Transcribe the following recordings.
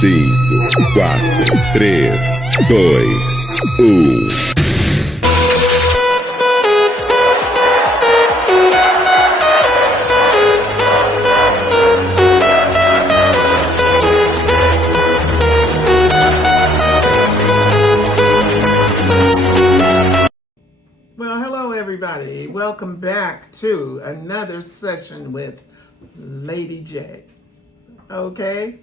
5, 4, 3, 2, 1. Well, hello everybody. Welcome back to another session with Lady J. Okay?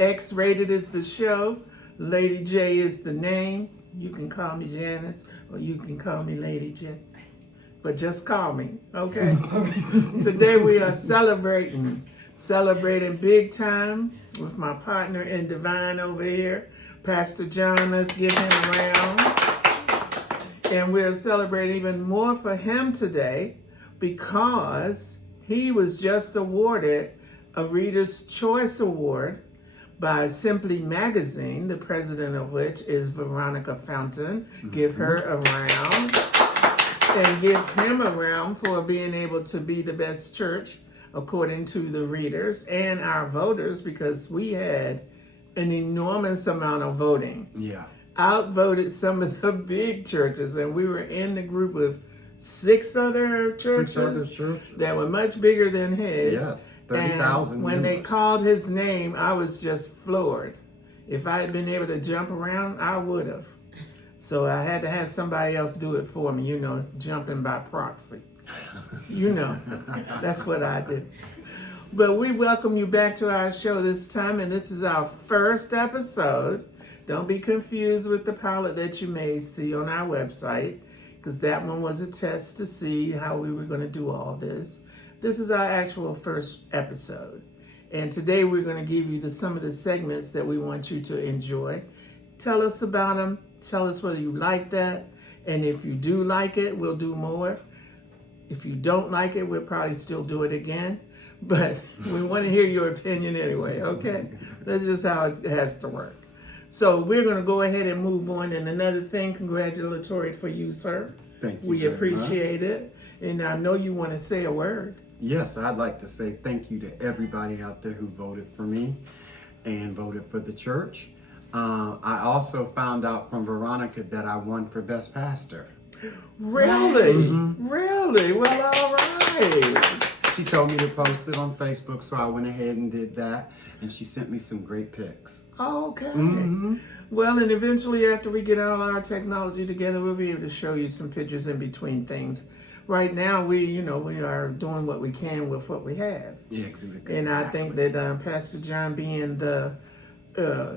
X-Rated is the show. Lady J is the name. You can call me Janice or you can call me Lady J. But just call me, okay? Today we are celebrating big time with my partner in divine over here, Pastor John. Let's give him a round. And we're celebrating even more for him today because he was just awarded a Reader's Choice Award by Simply Magazine, the president of which is Veronica Fountain. Give her a round. And give him a round for being able to be the best church according to the readers and our voters, because we had an enormous amount of voting. Yeah. Outvoted some of the big churches, and we were in the group of six other churches that were much bigger than his. Yes, 30,000 And when they members. called his name, I was just floored. If I had been able to jump around, I would have. So I had to have somebody else do it for me, jumping by proxy. That's what I do. But we welcome you back to our show this time, and this is our first episode. Don't be confused with the pilot that you may see on our website, because that one was a test to see how we were going to do all this. This is our actual first episode. And today we're going to give you some of the segments that we want you to enjoy. Tell us about them. Tell us whether you like that. And if you do like it, we'll do more. If you don't like it, we'll probably still do it again. But we want to hear your opinion anyway, okay? That's just how it has to work. So we're going to go ahead and move on. And another thing, congratulatory for you, sir. Thank you. We very appreciate much. it. And I know you want to say a word. Yes, I'd like to say thank you to everybody out there who voted for me and voted for the church. I also found out from Veronica that I won for Best Pastor. Really? Really? Well, all right. She told me to post it on Facebook, so I went ahead and did that. And she sent me some great pics. Okay. Well, and eventually after we get all our technology together, we'll be able to show you some pictures in between things. Right now, we are doing what we can with what we have. Yeah, exactly. And I think that Pastor John, being the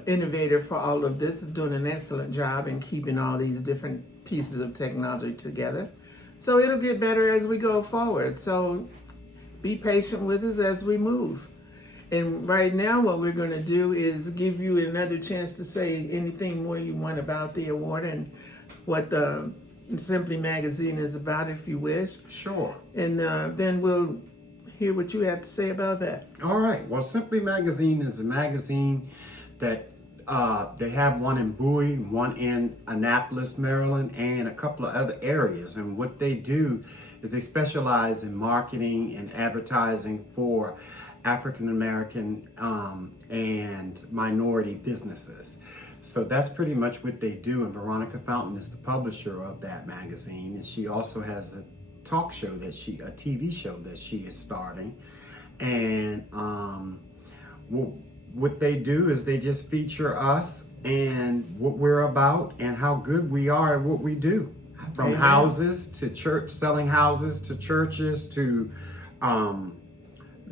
innovator for all of this, is doing an excellent job in keeping all these different pieces of technology together. So it'll get better as we go forward. So be patient with us as we move. And right now what we're going to do is give you another chance to say anything more you want about the award and what the Simply Magazine is about, if you wish. Sure. And then we'll hear what you have to say about that. All right. Well, Simply Magazine is a magazine that they have one in Bowie, one in Annapolis, Maryland, and a couple of other areas. And what they do is they specialize in marketing and advertising for African American and minority businesses. So that's pretty much what they do. And Veronica Fountain is the publisher of that magazine. And she also has a talk show a TV show that she is starting. And what they do is they just feature us and what we're about and how good we are at what we do. From Amen. houses to church, selling houses to churches to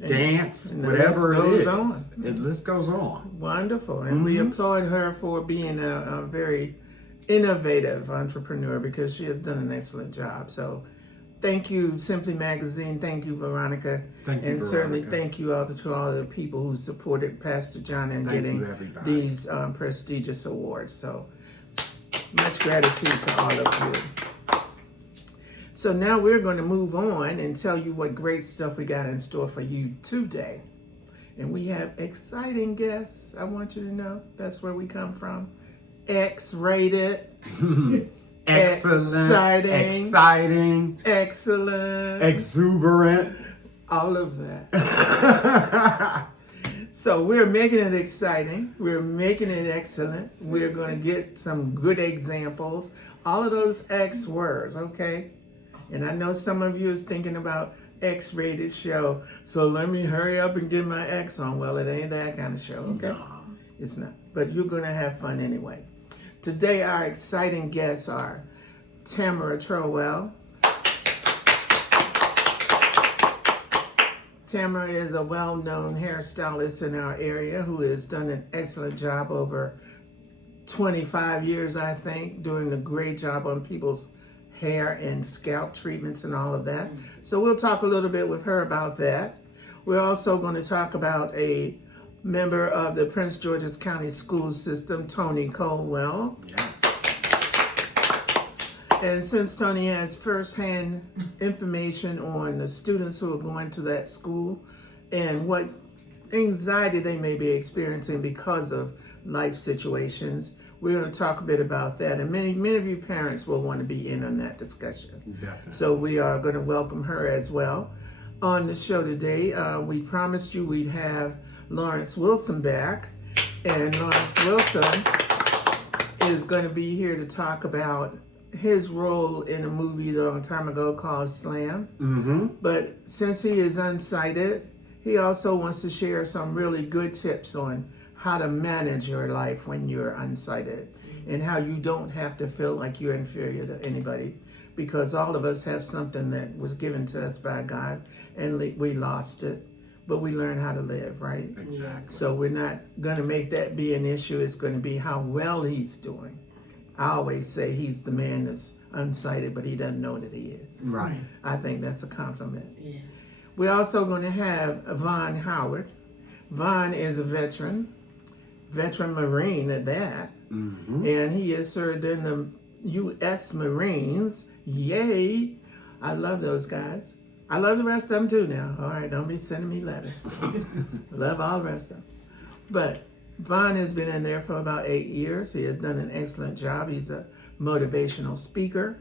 dance, and the whatever list it goes is. on. The list goes on. Wonderful. And we applaud her for being a very innovative entrepreneur, because she has done an excellent job. So thank you, Simply Magazine. Thank you, Veronica. Thank you, and certainly Veronica. thank you to all the people who supported Pastor John in Thank getting you, everybody. these prestigious awards. So much gratitude to all of you. So now we're going to move on and tell you what great stuff we got in store for you today. And we have exciting guests. I want you to know that's where we come from. X-rated. Excellent. Exciting. Excellent. Exuberant. All of that. So we're making it exciting. We're making it excellent. We're going to get some good examples. All of those X words, okay? And I know some of you is thinking about X-rated show. So let me hurry up and get my X on. Well, it ain't that kind of show, okay? No. It's not. But you're going to have fun anyway. Today, our exciting guests are Tamara Trowell. Tamara is a well-known hairstylist in our area who has done an excellent job over 25 years, I think, doing a great job on people's hair and scalp treatments and all of that. So we'll talk a little bit with her about that. We're also going to talk about a member of the Prince George's County School System, Tony Colwell. Yes. And since Tony has firsthand information on the students who are going to that school and what anxiety they may be experiencing because of life situations, we're going to talk a bit about that. And many of you parents will want to be in on that discussion. Definitely. So we are going to welcome her as well. On the show today, we promised you we'd have Lawrence Wilson back. And Lawrence Wilson is going to be here to talk about his role in a movie a long time ago called Slam. Mm-hmm. But since he is unsighted, he also wants to share some really good tips on how to manage your life when you're unsighted and how you don't have to feel like you're inferior to anybody, because all of us have something that was given to us by God and we lost it, but we learn how to live, right? Exactly. So we're not going to make that be an issue. It's going to be how well he's doing. I always say he's the man that's unsighted, but he doesn't know that he is. Right. I think that's a compliment. Yeah. We're also going to have Vaughn Howard. Vaughn is a veteran Marine at that, Mm-hmm. and he has served in the U.S. Marines. Yay! I love those guys. I love the rest of them too now. All right, don't be sending me letters. Love all the rest of them. But Vaughn has been in there for about 8 years. He has done an excellent job. He's a motivational speaker,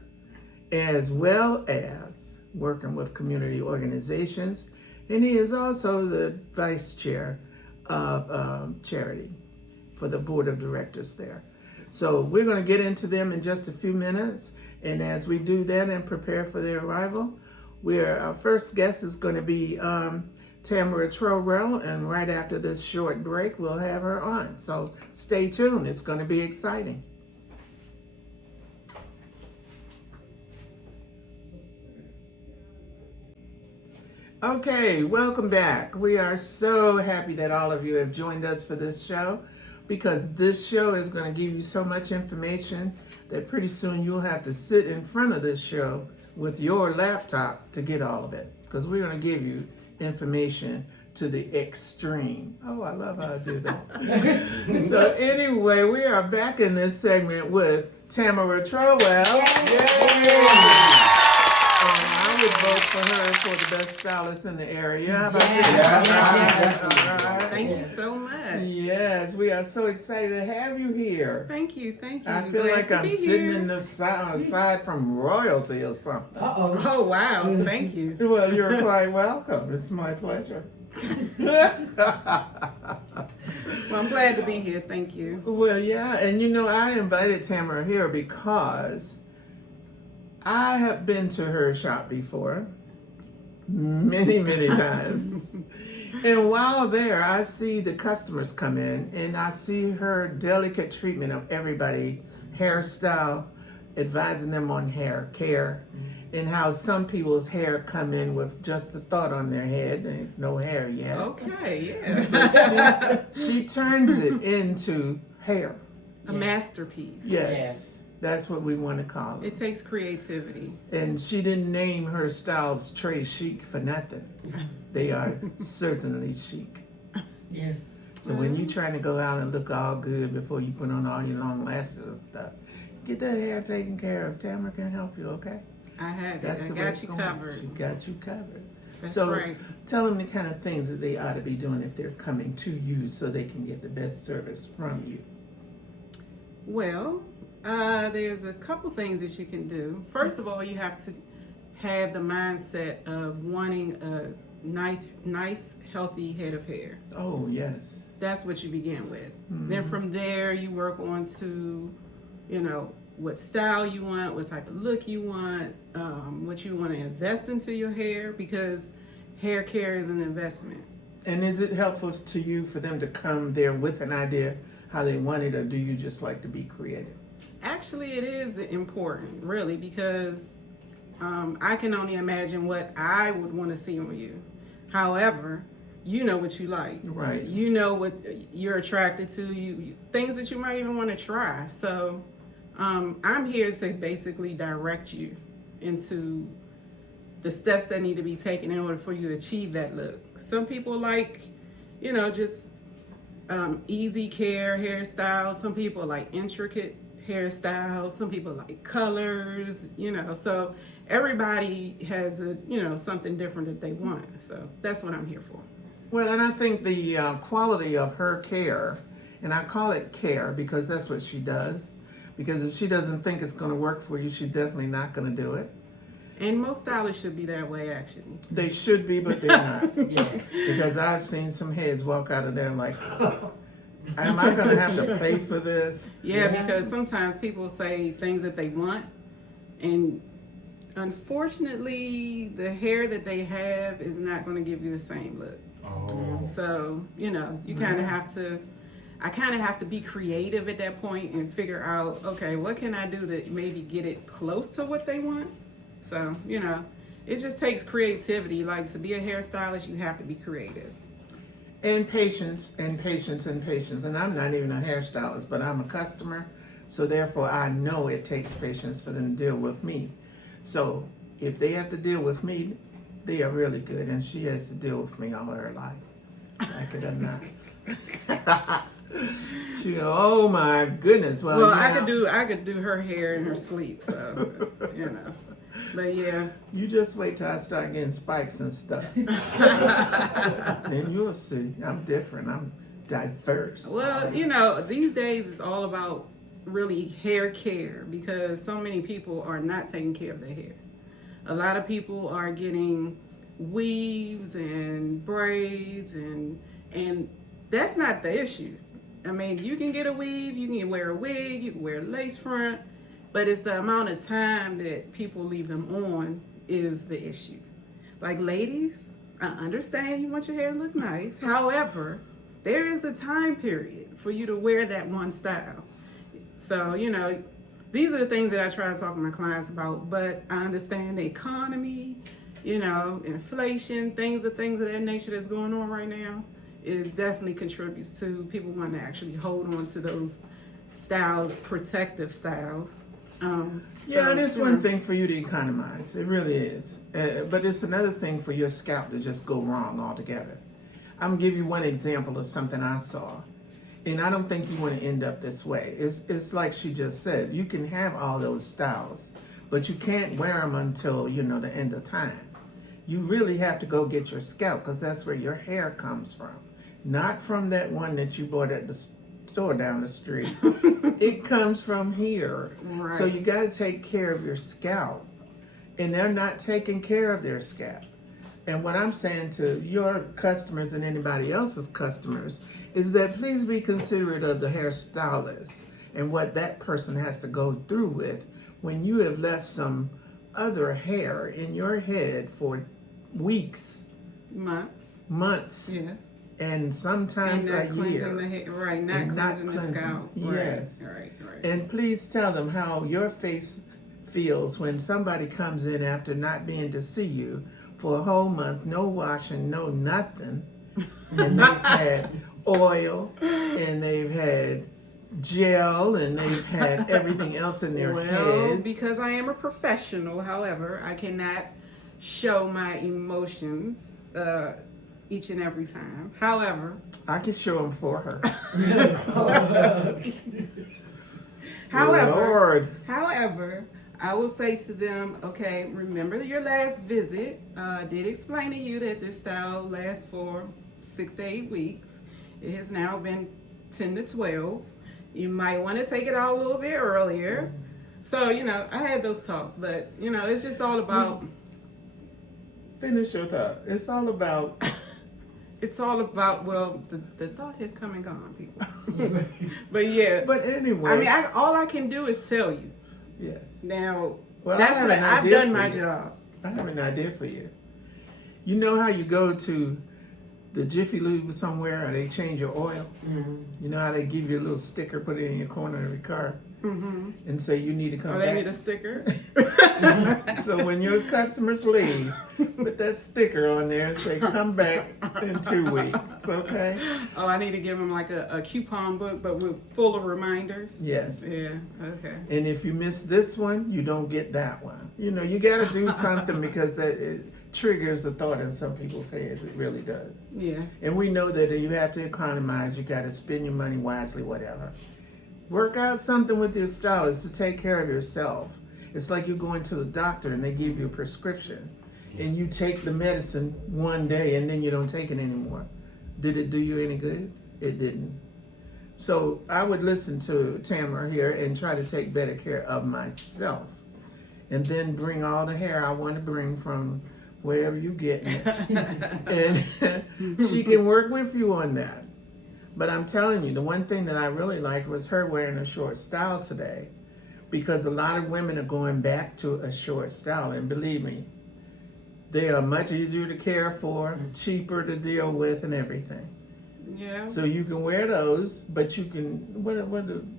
as well as working with community organizations. And he is also the vice chair of charity for the board of directors there. So we're going to get into them in just a few minutes. And as we do that and prepare for their arrival, our first guest is going to be Tamara Trowell, and right after this short break, we'll have her on. So stay tuned. It's going to be exciting. Okay, welcome back. We are so happy that all of you have joined us for this show, because this show is going to give you so much information that pretty soon you'll have to sit in front of this show with your laptop to get all of it, because we're going to give you information to the extreme. Oh, I love how I do that. So anyway, we are back in this segment with Tamara Trowell. Yay! I would vote for her for the best stylist in the area. How about you? Yes. All right. Thank you so much. Yes, we are so excited to have you here. Thank you. I feel Glad like to I'm be sitting here. in the side from royalty or something. Oh, wow. Thank you. Well, you're quite welcome. It's my pleasure. Well, I'm glad to be here. Thank you. Well, yeah, and I invited Tamara here because I have been to her shop before, many times. And while there, I see the customers come in and I see her delicate treatment of everybody, hairstyle, advising them on hair care, and how some people's hair come in with just the thought on their head, and no hair yet. Okay, yeah. But she turns it into hair. A masterpiece. Yes. That's what we want to call it. It takes creativity. And she didn't name her styles Trey Chic for nothing. They are certainly chic. Yes. So when you're trying to go out and look all good before you put on all your long lashes and stuff, get that hair taken care of. Tamara can help you, okay? I have it. That's I the way got it's you going. covered. She got you covered. That's So right. tell them the kind of things that they ought to be doing if they're coming to you so they can get the best service from you. Well, there's a couple things that you can do. First of all, you have to have the mindset of wanting a nice, healthy head of hair. Oh, yes. That's what you begin with. Mm-hmm. Then from there, you work on to, what style you want, what type of look you want, what you want to invest into your hair, because hair care is an investment. And is it helpful to you for them to come there with an idea how they want it, or do you just like to be creative? Actually, it is important, really, because I can only imagine what I would want to see on you. However, you know what you like. Right. You know what you're attracted to, things that you might even want to try. So I'm here to basically direct you into the steps that need to be taken in order for you to achieve that look. Some people like, just easy care hairstyles. Some people like intricate hairstyles. Some people like colors, so everybody has something different that they want. So that's what I'm here for. Well, and I think the quality of her care, and I call it care because that's what she does, because if she doesn't think it's going to work for you, she's definitely not going to do it. And most stylists should be that way, actually. They should be, but they're not. Yes. Because I've seen some heads walk out of there like, am I going to have to pay for this? Yeah, because sometimes people say things that they want, and unfortunately, the hair that they have is not going to give you the same look. Oh. So, you kind of have to, I kind of have to be creative at that point and figure out, okay, what can I do to maybe get it close to what they want? So, it just takes creativity. Like, to be a hairstylist, you have to be creative. And patience, and patience, and patience. And I'm not even a hairstylist, but I'm a customer. So therefore, I know it takes patience for them to deal with me. So if they have to deal with me, they are really good. And she has to deal with me all her life. Like it or not. Oh my goodness. Well, I yeah. could do her hair in her sleep. So, But yeah. You just wait till I start getting spikes and stuff. Then you'll see. I'm different. I'm diverse. Well, these days it's all about really hair care, because so many people are not taking care of their hair. A lot of people are getting weaves and braids, and that's not the issue. I mean, you can get a weave, you can wear a wig, you can wear a lace front, but it's the amount of time that people leave them on is the issue. Like, ladies, I understand you want your hair to look nice. However, there is a time period for you to wear that one style. So, these are the things that I try to talk to my clients about, but I understand the economy, inflation, things of that nature that's going on right now. It definitely contributes to people wanting to actually hold on to those styles, protective styles. Yeah, it is one thing for you to economize. It really is. But it's another thing for your scalp to just go wrong altogether. I'm going to give you one example of something I saw. And I don't think you want to end up this way. It's like she just said. You can have all those styles, but you can't wear them until, the end of time. You really have to go get your scalp, because that's where your hair comes from. Not from that one that you bought at the store down the street. It comes from here. Right. So you got to take care of your scalp. And they're not taking care of their scalp. And what I'm saying to your customers and anybody else's customers is that please be considerate of the hairstylist and what that person has to go through with when you have left some other hair in your head for weeks, months, Yes. and sometimes And a not cleansing year. the hair, right? Not And not cleansing the scalp. Yes. Right. And please tell them how your face feels when somebody comes in after not being to see you for a whole month, no washing, no nothing, and they've had oil, and they've had gel, and they've had everything else in their heads. Because I am a professional, however, I cannot show my emotions each and every time. However, I can show them for her. However, Lord. I will say to them, okay, remember your last visit. Did explain to you that this style lasts for 6 to 8 weeks. It has now been 10 to 12. You might want to take it out a little bit earlier. So, I had those talks, but, it's just all about Finish your thought. It's all about. It's all about, well, the thought has come and gone, people. But yeah. But anyway. I mean, all I can do is tell you. Yes. Now, Well, that's what I've done my you. job. I have an idea for you. You know how you go to the Jiffy Lube somewhere and they change your oil? Mm-hmm. You know how they give you a little sticker, put it in your corner of your car, and say you need to come Oh, back? they need a sticker? So when your customers leave, put that sticker on there and say, come back in 2 weeks, okay? Oh, I need to give them like a coupon book, but full of reminders? Yes. Yeah, okay. And if you miss this one, you don't get that one. You know, you got to do something because it triggers a thought in some people's heads. It really does. Yeah. And we know that you have to economize. You got to spend your money wisely, whatever. Work out something with your stylist to take care of yourself. It's like you're going to the doctor and they give you a prescription. And you take the medicine one day and then you don't take it anymore. Did it do you any good? It didn't. So I would listen to Tamara here and try to take better care of myself. And then bring all the hair I want to bring from wherever you get it. And she can work with you on that. But I'm telling you, the one thing that I really liked was her wearing a short style today, because a lot of women are going back to a short style. And believe me, they are much easier to care for, cheaper to deal with, and everything. Yeah. So you can wear those, but you can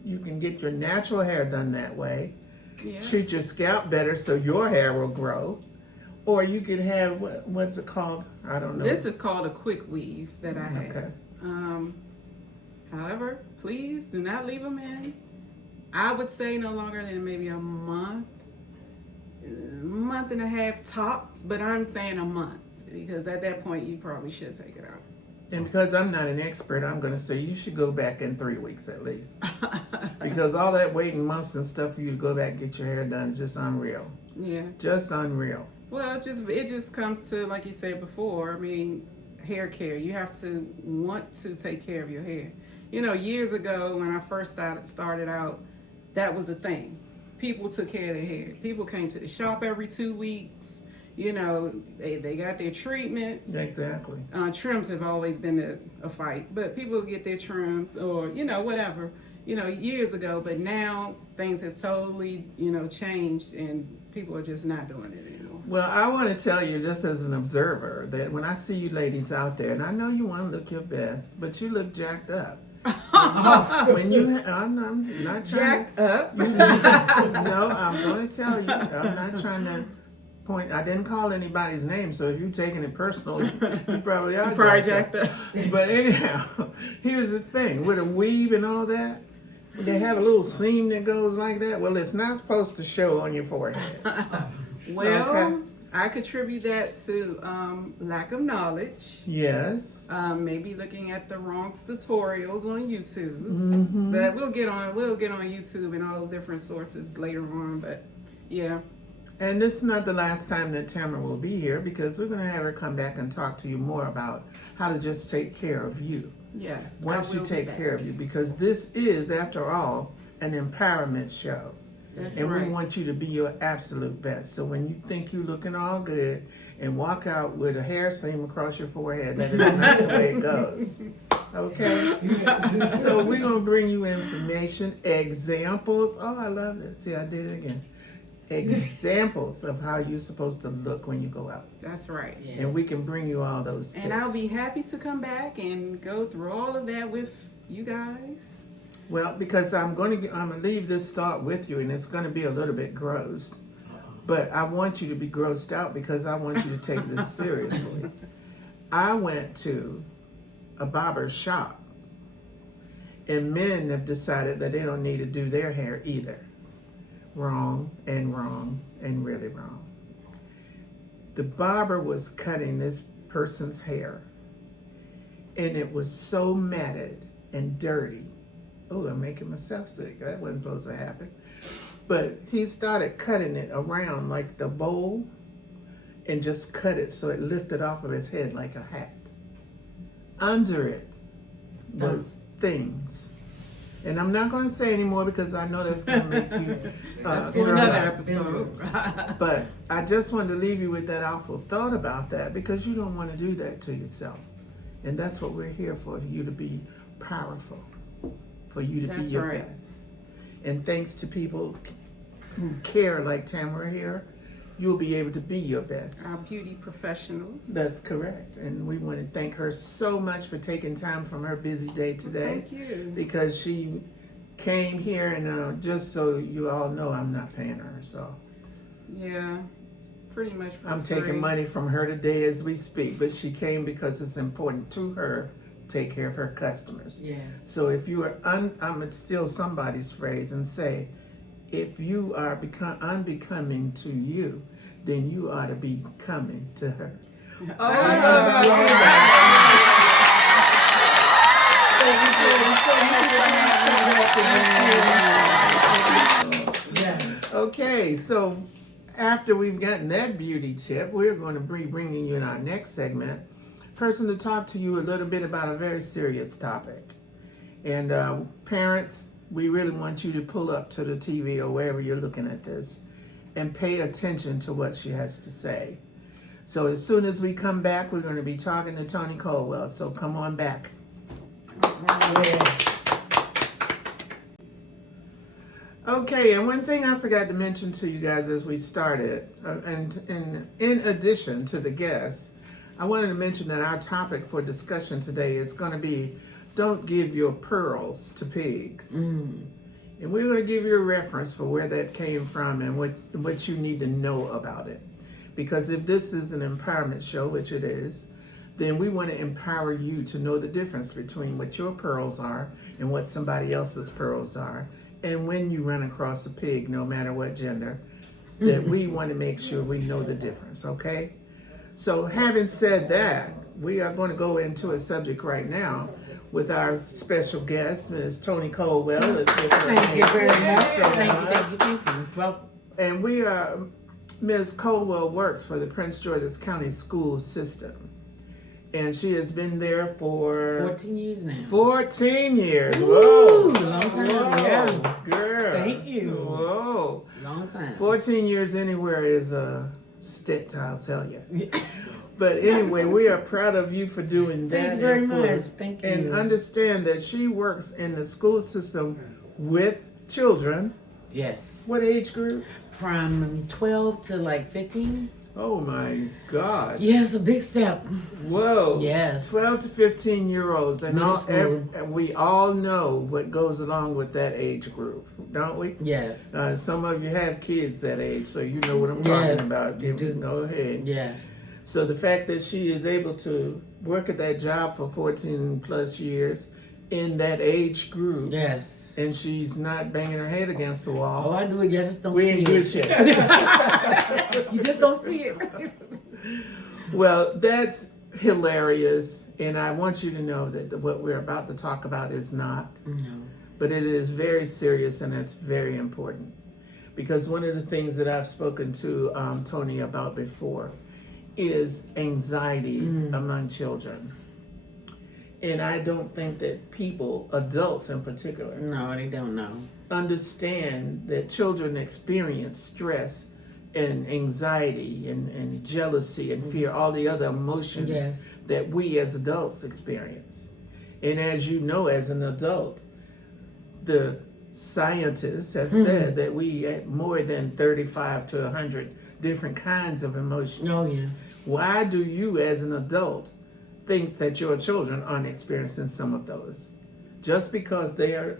you can get your natural hair done that way. Yeah. Treat your scalp better so your hair will grow. Or you could have, what's it called? I don't know. This is called a quick weave that I have. Okay. However, please do not leave them in. I would say no longer than maybe a month and a half tops, but I'm saying a month because at that point you probably should take it out. And because I'm not an expert, I'm going to say you should go back in 3 weeks at least. Because all that waiting months and stuff for you to go back and get your hair done is just unreal. Yeah. Just unreal. Well, it just comes to, like you said before, I mean, hair care. You have to want to take care of your hair. You know, years ago when I first started out, that was a thing. People took care of their hair. People came to the shop every 2 weeks. You know, they got their treatments. Exactly. Trims have always been a fight, but people get their trims or, you know, whatever, you know, years ago. But now things have totally, you know, changed and people are just not doing it anymore. Well, I want to tell you just as an observer that when I see you ladies out there, and I know you want to look your best, but you look jacked up. When you, I'm not trying Jacked up? No, I'm going to tell you, I'm not trying to point. I didn't call anybody's name, so if you're taking it personal, you probably are jacked up. But anyhow, here's the thing: with a weave and all that, they have a little seam that goes like that. Well, it's not supposed to show on your forehead. Well, Okay. I contribute that to lack of knowledge. Yes. Maybe looking at the wrong tutorials on YouTube. But we'll get on YouTube and all those different sources later on. But yeah. And this is not the last time that Tamara will be here, because we're going to have her come back and talk to you more about how to just take care of you. Yes. Once you take care of you, because this is, after all, an empowerment show. That's And right. we want you to be your absolute best. So when you think you're looking all good and walk out with a hair seam across your forehead, that is not the way it goes. Okay? So we're going to bring you information, examples. Oh, I love that. See, I did it again. Examples of how you're supposed to look when you go out. That's right. And we can bring you all those tips. And I'll be happy to come back and go through all of that with you guys. Well, because I'm gonna leave this thought with you, and it's gonna be a little bit gross, but I want you to be grossed out because I want you to take this seriously. I went to a barber's shop, and men have decided that they don't need to do their hair either. Wrong and really wrong. The barber was cutting this person's hair, and it was so matted and dirty. Oh, I'm making myself sick. That wasn't supposed to happen. But he started cutting it around like the bowl and just cut it so it lifted off of his head like a hat. Under it was things. And I'm not going to say anymore because I know that's going to make you That's throw for another up. episode. But I just wanted to leave you with that awful thought about that because you don't want to do that to yourself. And that's what we're here for you to be powerful, for you to That's be your right. best. And thanks to people who care like Tamara here, you'll be able to be your best. Our beauty professionals. That's correct. And we want to thank her so much for taking time from her busy day today. Thank you. Because she came here and just so you all know, I'm not paying her. So Yeah, it's pretty much for I'm free. taking money from her today as we speak. But she came because it's important to her to take care of her customers. Yes. So if you are, I'm going to steal somebody's phrase and say, if you are unbecoming to you, then you ought to be coming to her. Okay, so after we've gotten that beauty tip, we're going to be bringing you in our next segment, person to talk to you a little bit about a very serious topic. And parents, we really want you to pull up to the TV or wherever you're looking at this and pay attention to what she has to say. So as soon as we come back, we're going to be talking to Toni Caldwell. So come on back. Okay, and one thing I forgot to mention to you guys as we started, and in addition to the guests, I wanted to mention that our topic for discussion today is going to be, don't give your pearls to pigs. And we're going to give you a reference for where that came from and what you need to know about it. Because if this is an empowerment show, which it is, then we want to empower you to know the difference between what your pearls are and what somebody else's pearls are. And when you run across a pig, no matter what gender, that we want to make sure we know the difference, okay? So having said that, we are going to go into a subject right now with our special guest, Ms. Toni Caldwell. Thank you very much. Thank you. Well, And we are, Ms. Caldwell works for the Prince George's County School System. And she has been there for 14 years now. 14 years. Woo, Whoa. long time. Whoa, Yeah. girl. Thank you. Whoa. Long time. 14 years anywhere is a stint, I'll tell you. But anyway, we are proud of you for doing that. Thank you very and for- much. Thank you. And understand that she works in the school system with children. Yes. What age groups? From 12 to like 15. Oh my God. Yes, a big step. Whoa. Yes. 12 to 15-year-olds. And Middle school. we all know what goes along with that age group, don't we? Yes. Some of you have kids that age, so you know what I'm talking Yes, about. you do. Go ahead. Yes. So the fact that she is able to work at that job for 14 plus years in that age group, Yes. and she's not banging her head against the Oh, wall, I do it. You just don't we see in it. good shape. You just don't see it. Well, that's hilarious, and I want you to know that what we're about to talk about is not, No. but it is very serious and it's very important. Because one of the things that I've spoken to Toni about before is anxiety among children. And I don't think that people, adults in particular, No, they don't know. understand that children experience stress and anxiety and jealousy and fear, all the other emotions Yes. that we as adults experience. And as you know, as an adult, the scientists have said that we have more than 35 to 100 different kinds of emotions. Oh, yes. Why do you as an adult think that your children aren't experiencing some of those? Just because their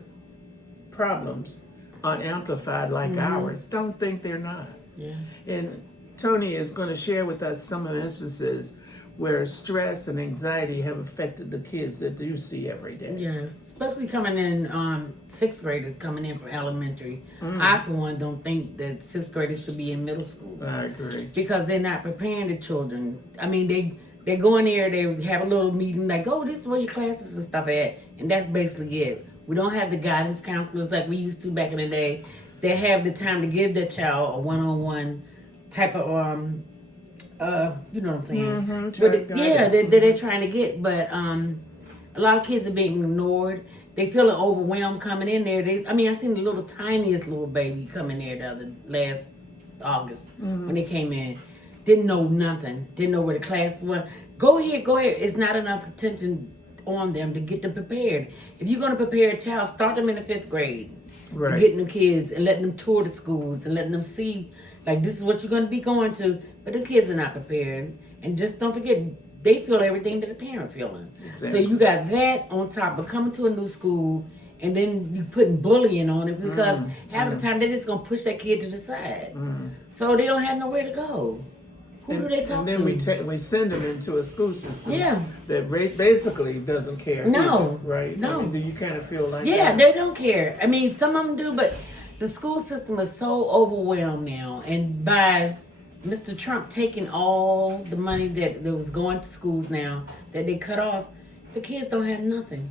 problems are amplified like ours, don't think they're not. Yes. And Toni is going to share with us some of the instances where stress and anxiety have affected the kids that you see every day. Yes, especially coming in, sixth graders coming in from elementary. I, for one, don't think that sixth graders should be in middle school I agree. because they're not preparing the children. I mean, they go in there, they have a little meeting like, oh, this is where your classes and stuff at, and that's basically it. We don't have the guidance counselors like we used to back in the day. They have the time to give their child a one-on-one type of you know what I'm saying? But guidance. they're trying to get, but a lot of kids are being ignored, they feeling overwhelmed coming in there. I seen the little tiniest little baby come in there last August when they came in. Didn't know nothing. Didn't know where the classes were. Go here. It's not enough attention on them to get them prepared. If you're going to prepare a child, start them in the 5th grade. Right. Getting the kids and letting them tour the schools and letting them see, like, this is what you're going to be going to. But the kids are not prepared. And just don't forget, they feel everything that the parent feeling. Exactly. So you got that on top of coming to a new school, and then you putting bullying on it because half the time they're just going to push that kid to the side. So they don't have nowhere to go. Who do they talk and then to? we send them into a school system Yeah. that basically doesn't care. No. either, right? No. I mean, do you kind of feel like Yeah, that? they don't care. I mean, some of them do, but the school system is so overwhelmed now. And by Mr. Trump taking all the money that was going to schools now that they cut off, the kids don't have nothing.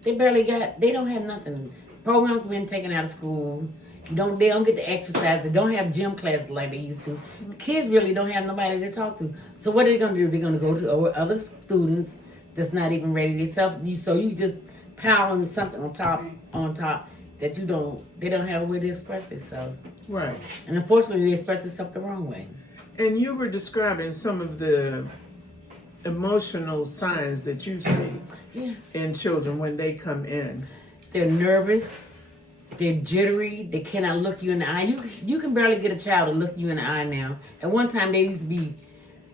They don't have nothing. Programs been taken out of school. They don't get to exercise. They don't have gym classes like they used to. The kids really don't have nobody to talk to. So what are they gonna do? They're gonna go to other students that's not even ready themselves. So you just piling something on top that they don't have a way to express themselves. Right. And unfortunately, they express themselves the wrong way. And you were describing some of the emotional signs that you see Yeah. in children when they come in. They're nervous. They're jittery. They cannot look you in the eye. You can barely get a child to look you in the eye now. At one time, they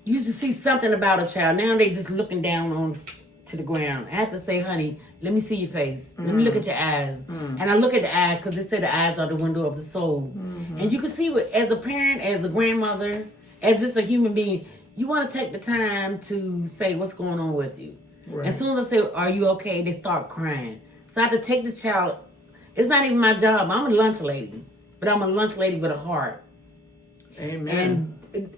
used to see something about a child. Now they just looking down to the ground. I have to say, honey, let me see your face. Let me look at your eyes. And I look at the eyes because they say the eyes are the window of the soul. And you can see as a parent, as a grandmother, as just a human being, you want to take the time to say what's going on with you. Right. As soon as I say, are you okay? They start crying. So I have to take this child. It's not even my job. I'm a lunch lady, but I'm a lunch lady with a heart. Amen. And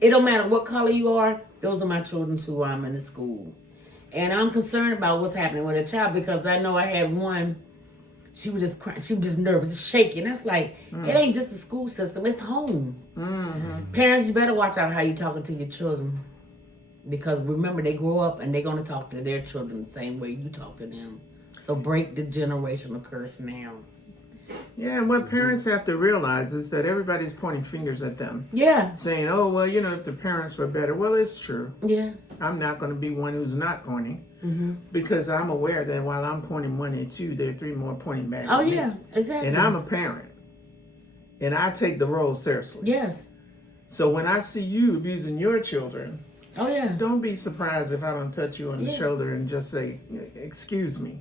it don't matter what color you are. Those are my children who I'm in the school. And I'm concerned about what's happening with a child because I know I had one. She was just crying. She was just nervous, just shaking. That's like, it ain't just the school system. It's home. Parents, you better watch out how you talking to your children. Because remember, they grow up and they're going to talk to their children the same way you talk to them. So break the generational curse now. Yeah, and what parents have to realize is that everybody's pointing fingers at them. Yeah. Saying, oh, well, if the parents were better. Well, it's true. Yeah. I'm not going to be one who's not pointing. Because I'm aware that while I'm pointing one at you, there are 3 more pointing back Oh, at me. yeah. Exactly. And I'm a parent. And I take the role seriously. Yes. So when I see you abusing your children, Oh, yeah. don't be surprised if I don't touch you on the Yeah. shoulder and just say, excuse me.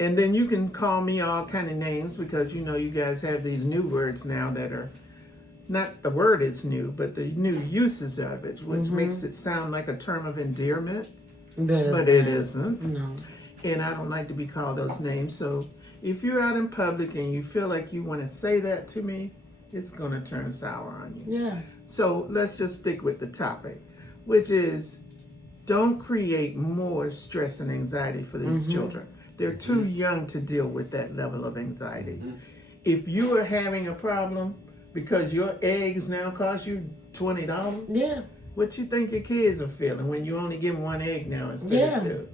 And then you can call me all kind of names because you guys have these new words now that are not the word is new, but the new uses of it, which makes it sound like a term of endearment, but it isn't. No. And I don't like to be called those names. So if you're out in public and you feel like you want to say that to me, it's going to turn sour on you. Yeah. So let's just stick with the topic, which is don't create more stress and anxiety for these children. They're too young to deal with that level of anxiety. If you are having a problem because your eggs now cost you $20, Yeah. what you think your kids are feeling when you only give them 1 egg now instead Yeah. of 2?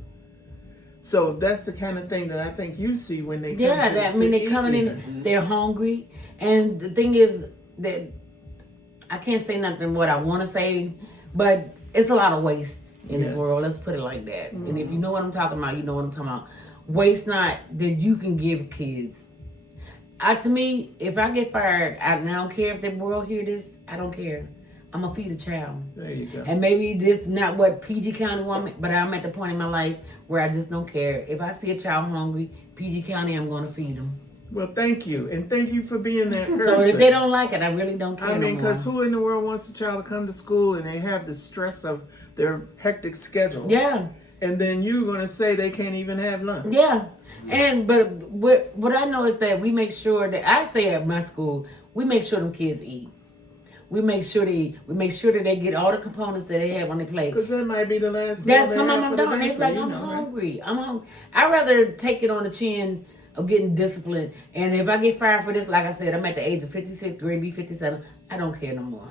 So that's the kind of thing that I think you see when they come Yeah, to, they're eat coming even. in, they're hungry. And the thing is that I can't say nothing what I want to say, but it's a lot of waste in this Yes. world. Let's put it like that. And if you know what I'm talking about, you know what I'm talking about. Waste not that you can give kids. To me, if I get fired, I don't care if the world hear this. I don't care. I'm gonna feed a child. There you go. And maybe this is not what PG County want, but I'm at the point in my life where I just don't care. If I see a child hungry, PG County, I'm gonna feed them. Well, thank you. And thank you for being that person. So if they don't like it, I really don't care. I mean, no more. because who in the world wants a child to come to school and they have the stress of their hectic schedule? Yeah, And then you're going to say they can't even have lunch. yeah. And but what I know is that we make sure that I say at my school, we make sure them kids eat. We make sure they eat. We make sure that they get all the components that they have on their plate. Because that might be the last meal That's they some of have them for the don't. They're day, like, you I'm know, right? hungry. I'm hungry. I'd rather take it on the chin of getting disciplined. And if I get fired for this, like I said, I'm at the age of 56, grade B 57. I don't care no more.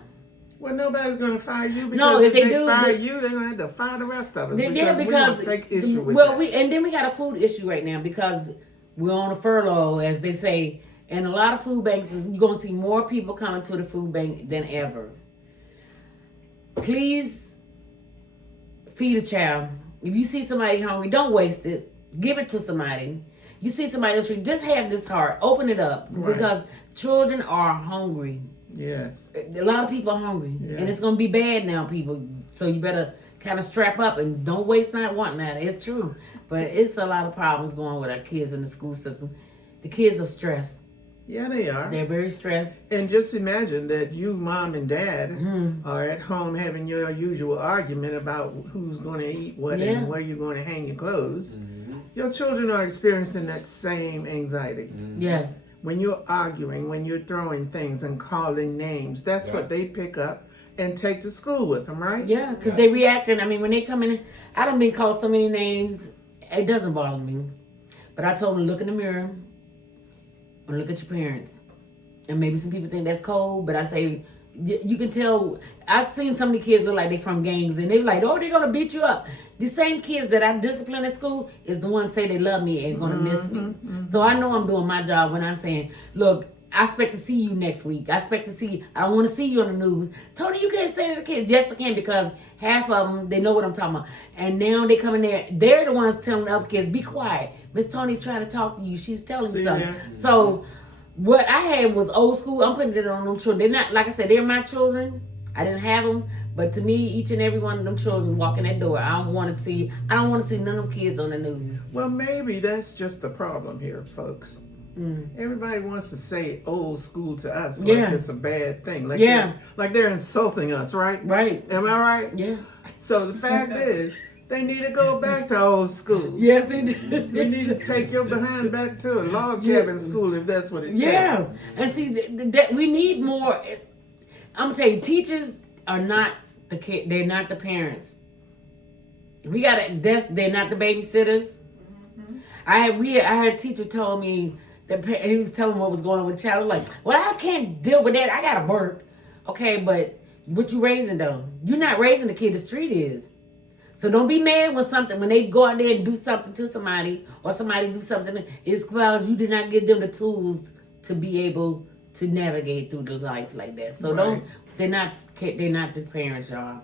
Well, nobody's going to fire you because No, if if they they do, fire they- you, they're going to have to fire the rest of us. Yeah, we because don't take issue with well, that. and then we got a food issue right now because we're on a furlough, as they say, and a lot of food banks. You're gonna see more people coming to the food bank than ever. Please feed a child. If you see somebody hungry, don't waste it. Give it to somebody. You see somebody else, just have this heart. Open it up Right. because children are hungry. Yes. A lot of people are hungry, Yes. and it's gonna be bad now, people. So you better kind of strap up and don't waste not wanting that. It's true, but it's a lot of problems going with our kids in the school system. The kids are stressed. Yeah, they are. They're very stressed. And just imagine that you, mom and dad, Mm-hmm. are at home having your usual argument about who's going to eat what Yeah. and where you're going to hang your clothes. Your children are experiencing that same anxiety. Yes. When you're arguing, when you're throwing things and calling names, that's what they pick up and take to school with them, right? Yeah, because they reacting. I mean, when they come in, I don't been called so many names. It doesn't bother me. But I told them to look in the mirror and look at your parents. And maybe some people think that's cold, but I say, you can tell. I've seen some of the kids look like they from gangs, and they're like, oh, they're going to beat you up. The same kids that I discipline at school is the ones say they love me and going to miss me. So I know I'm doing my job when I'm saying, look, I expect to see you next week. I expect to see, I don't want to see you on the news. Tony, you can't say to the kids. Yes, I can, because half of them, they know what I'm talking about. And now they come in there, they're the ones telling the other kids, be quiet. Miss Tony's trying to talk to you. She's telling See you something. there? So what I had was old school. I'm putting it on them children. They're not, like I said, they're my children. I didn't have them. But to me, each and every one of them children walking that door, I don't want to see none of them kids on the news. Well, maybe that's just the problem here, folks. Everybody wants to say old school to us like Yeah. it's a bad thing. Like Yeah. they're insulting us, right? Right. Am I right? Yeah. So the fact is, they need to go back to old school. Yes, they do. You need to take your behind back to a log cabin school if that's what it Yeah. takes. And see, that we need more. I'm gonna tell you, teachers are not the kid. They're not the parents. We gotta. They're not the babysitters. I had a teacher told me that he was telling me what was going on with the child. Like, well, I can't deal with that. I gotta work. Okay, but what you raising though? You're not raising the kid. The street is. So don't be mad when they go out there and do something to somebody, or somebody do something. It's because you did not give them the tools to be able to navigate through the life like that. So Right. they're not the parents, y'all.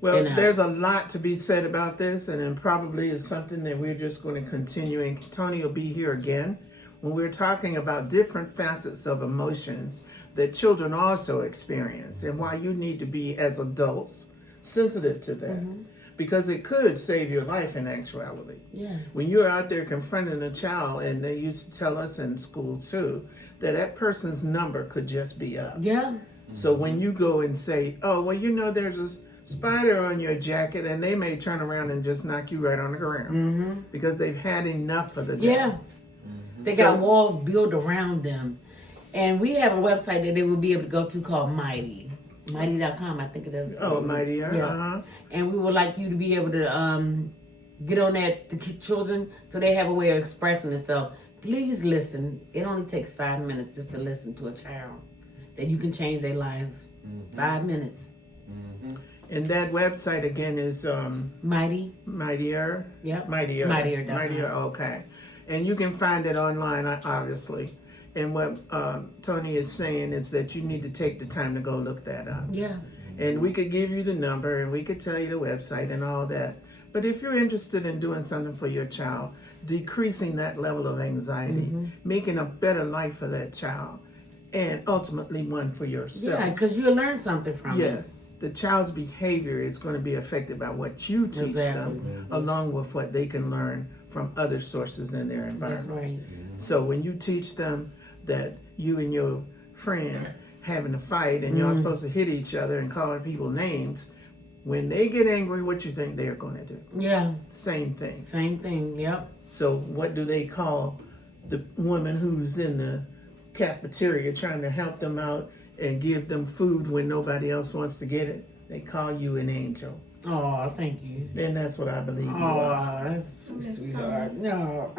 Well, They're not. there's a lot to be said about this, and then probably it's something that we're just going to continue. And Tony will be here again when we're talking about different facets of emotions that children also experience, and why you need to be, as adults, sensitive to that. Because it could save your life in actuality. Yes. When you're out there confronting a child, and they used to tell us in school too, that person's number could just be up. Yeah. So when you go and say, oh, well, there's a spider on your jacket, and they may turn around and just knock you right on the ground because they've had enough for the day. Yeah. They So- got walls built around them. And we have a website that they will be able to go to called Mighty. Mighty.com, I think it is. Oh, mightier. Yeah. Uh-huh. And we would like you to be able to get on that to keep children so they have a way of expressing themselves. Please listen. It only takes 5 minutes just to listen to a child that you can change their life. 5 minutes. And that website again is Mighty. Mightier. Yep. Mightier. Mightier.com. Mightier. Okay. And you can find it online, obviously. And what Tony is saying is that you need to take the time to go look that up. Yeah. And we could give you the number, and we could tell you the website and all that. But if you're interested in doing something for your child, decreasing that level of anxiety, making a better life for that child, and ultimately one for yourself. Yeah, because you'll learn something from it. Yes, the child's behavior is going to be affected by what you teach them, along with what they can learn from other sources in their That's environment. right. So when you teach them that you and your friend having a fight and y'all supposed to hit each other and calling people names, when they get angry, what you think they're going to do? Yeah. Same thing. Same thing. Yep. So what do they call the woman who's in the cafeteria trying to help them out and give them food when nobody else wants to get it? They call you an angel. Oh, thank you. And that's what I believe you are. Oh, that's sweetheart. No.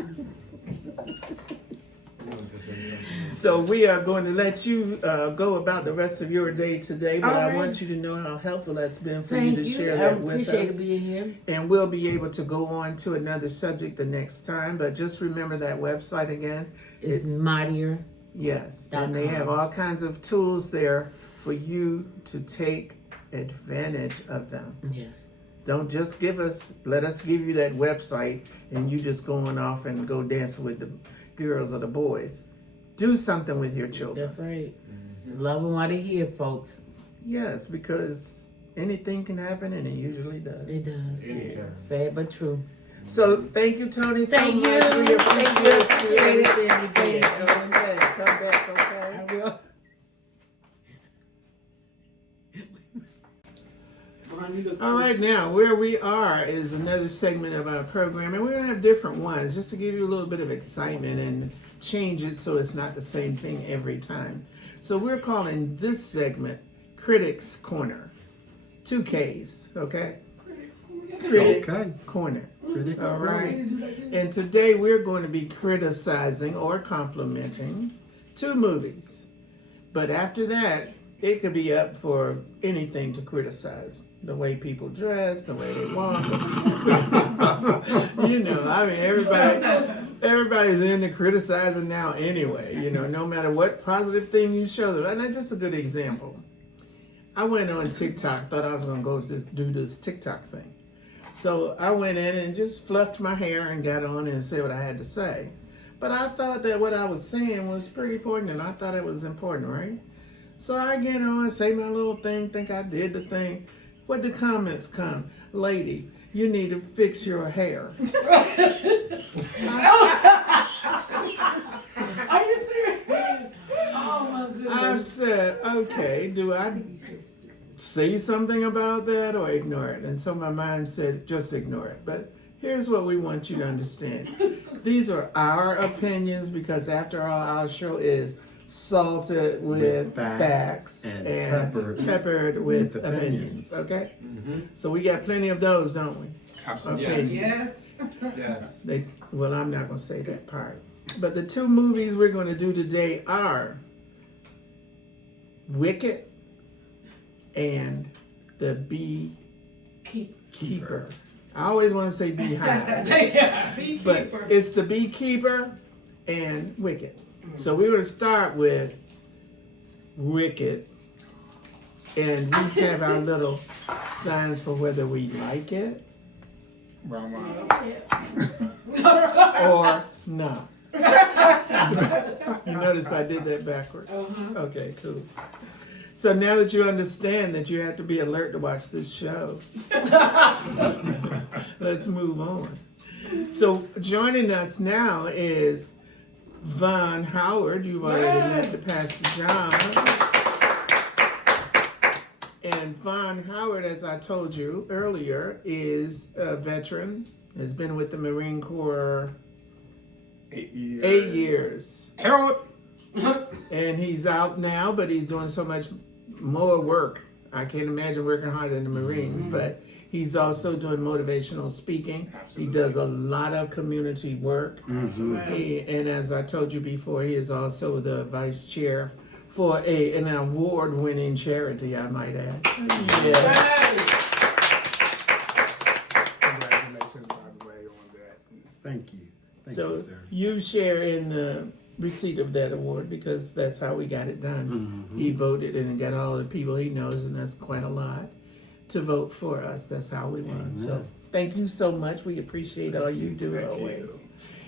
So we are going to let you go about the rest of your day today, but All I right. want you to know how helpful that's been for Thank you to you. share I that with appreciate us. being here. And we'll be able to go on to another subject the next time. But just remember that website again. It's mightier. Yes, and they have all kinds of tools there for you to take advantage of them. Yes. Don't just let us give you that website and you just going off and go dancing with the girls or the boys. Do something with your children. That's right. Love them while they're here, folks. Yes, because anything can happen and it usually does. It does. Anytime. Sad but true. So thank you, Tony, so Thank much. you. We Thank appreciate you. you, Appreciate it. everything you did. Thank you. Okay, come back, okay? I will. All right, now where we are is another segment of our program, and we're gonna have different ones just to give you a little bit of excitement and change it so it's not the same thing every time. So we're calling this segment Critics Corner. 2 Ks, okay? Critics Okay. Corner. Critics All Corner. right. And today we're going to be criticizing or complimenting 2 movies. But after that, it could be up for anything to criticize. The way people dress, the way they walk. You know, I mean, everybody's into criticizing now anyway. You know, no matter what positive thing you show them. And that's just a good example. I went on TikTok, thought I was going to go do this TikTok thing. So I went in and just fluffed my hair and got on and said what I had to say. But I thought that what I was saying was pretty important, and I thought it was important, right? So I get on, say my little thing, think I did the thing. What the comments come? Lady, you need to fix your hair. Are you serious? Oh my goodness. I said, okay, do I say something about that or ignore it? And so my mind said, just ignore it. But here's what we want you to understand. These are our opinions because after all, our show is salted with facts and peppered with opinions. Okay? So we got plenty of those, don't we? Absolutely. Opinions. Yes. Well, I'm not going to say that part. But the 2 movies we're going to do today are Wicked and The Beekeeper. I always want to say Beehive, but it's The Beekeeper and Wicked. So we're going to start with Wicked, and we have our little signs for whether we like it Wrong one. or not. You notice I did that backwards. Okay, cool. So now that you understand that you have to be alert to watch this show, let's move on. So joining us now is Von Howard. You've already met the Pastor John. And Von Howard, as I told you earlier, is a veteran, has been with the Marine Corps 8 years. 8 years. Harold. And he's out now, but he's doing so much more work. I can't imagine working harder than the Marines, but he's also doing motivational speaking. Absolutely. He does a lot of community work. And as I told you before, he is also the vice chair for an award-winning charity, I might add. Yeah. Congratulations, by the way, on that. Thank you. Thank So you, sir. you share in the receipt of that award because that's how we got it done. He voted and got all the people he knows, and that's quite a lot, to vote for us. That's how we won. So thank you so much. We appreciate all you do Thank always. you.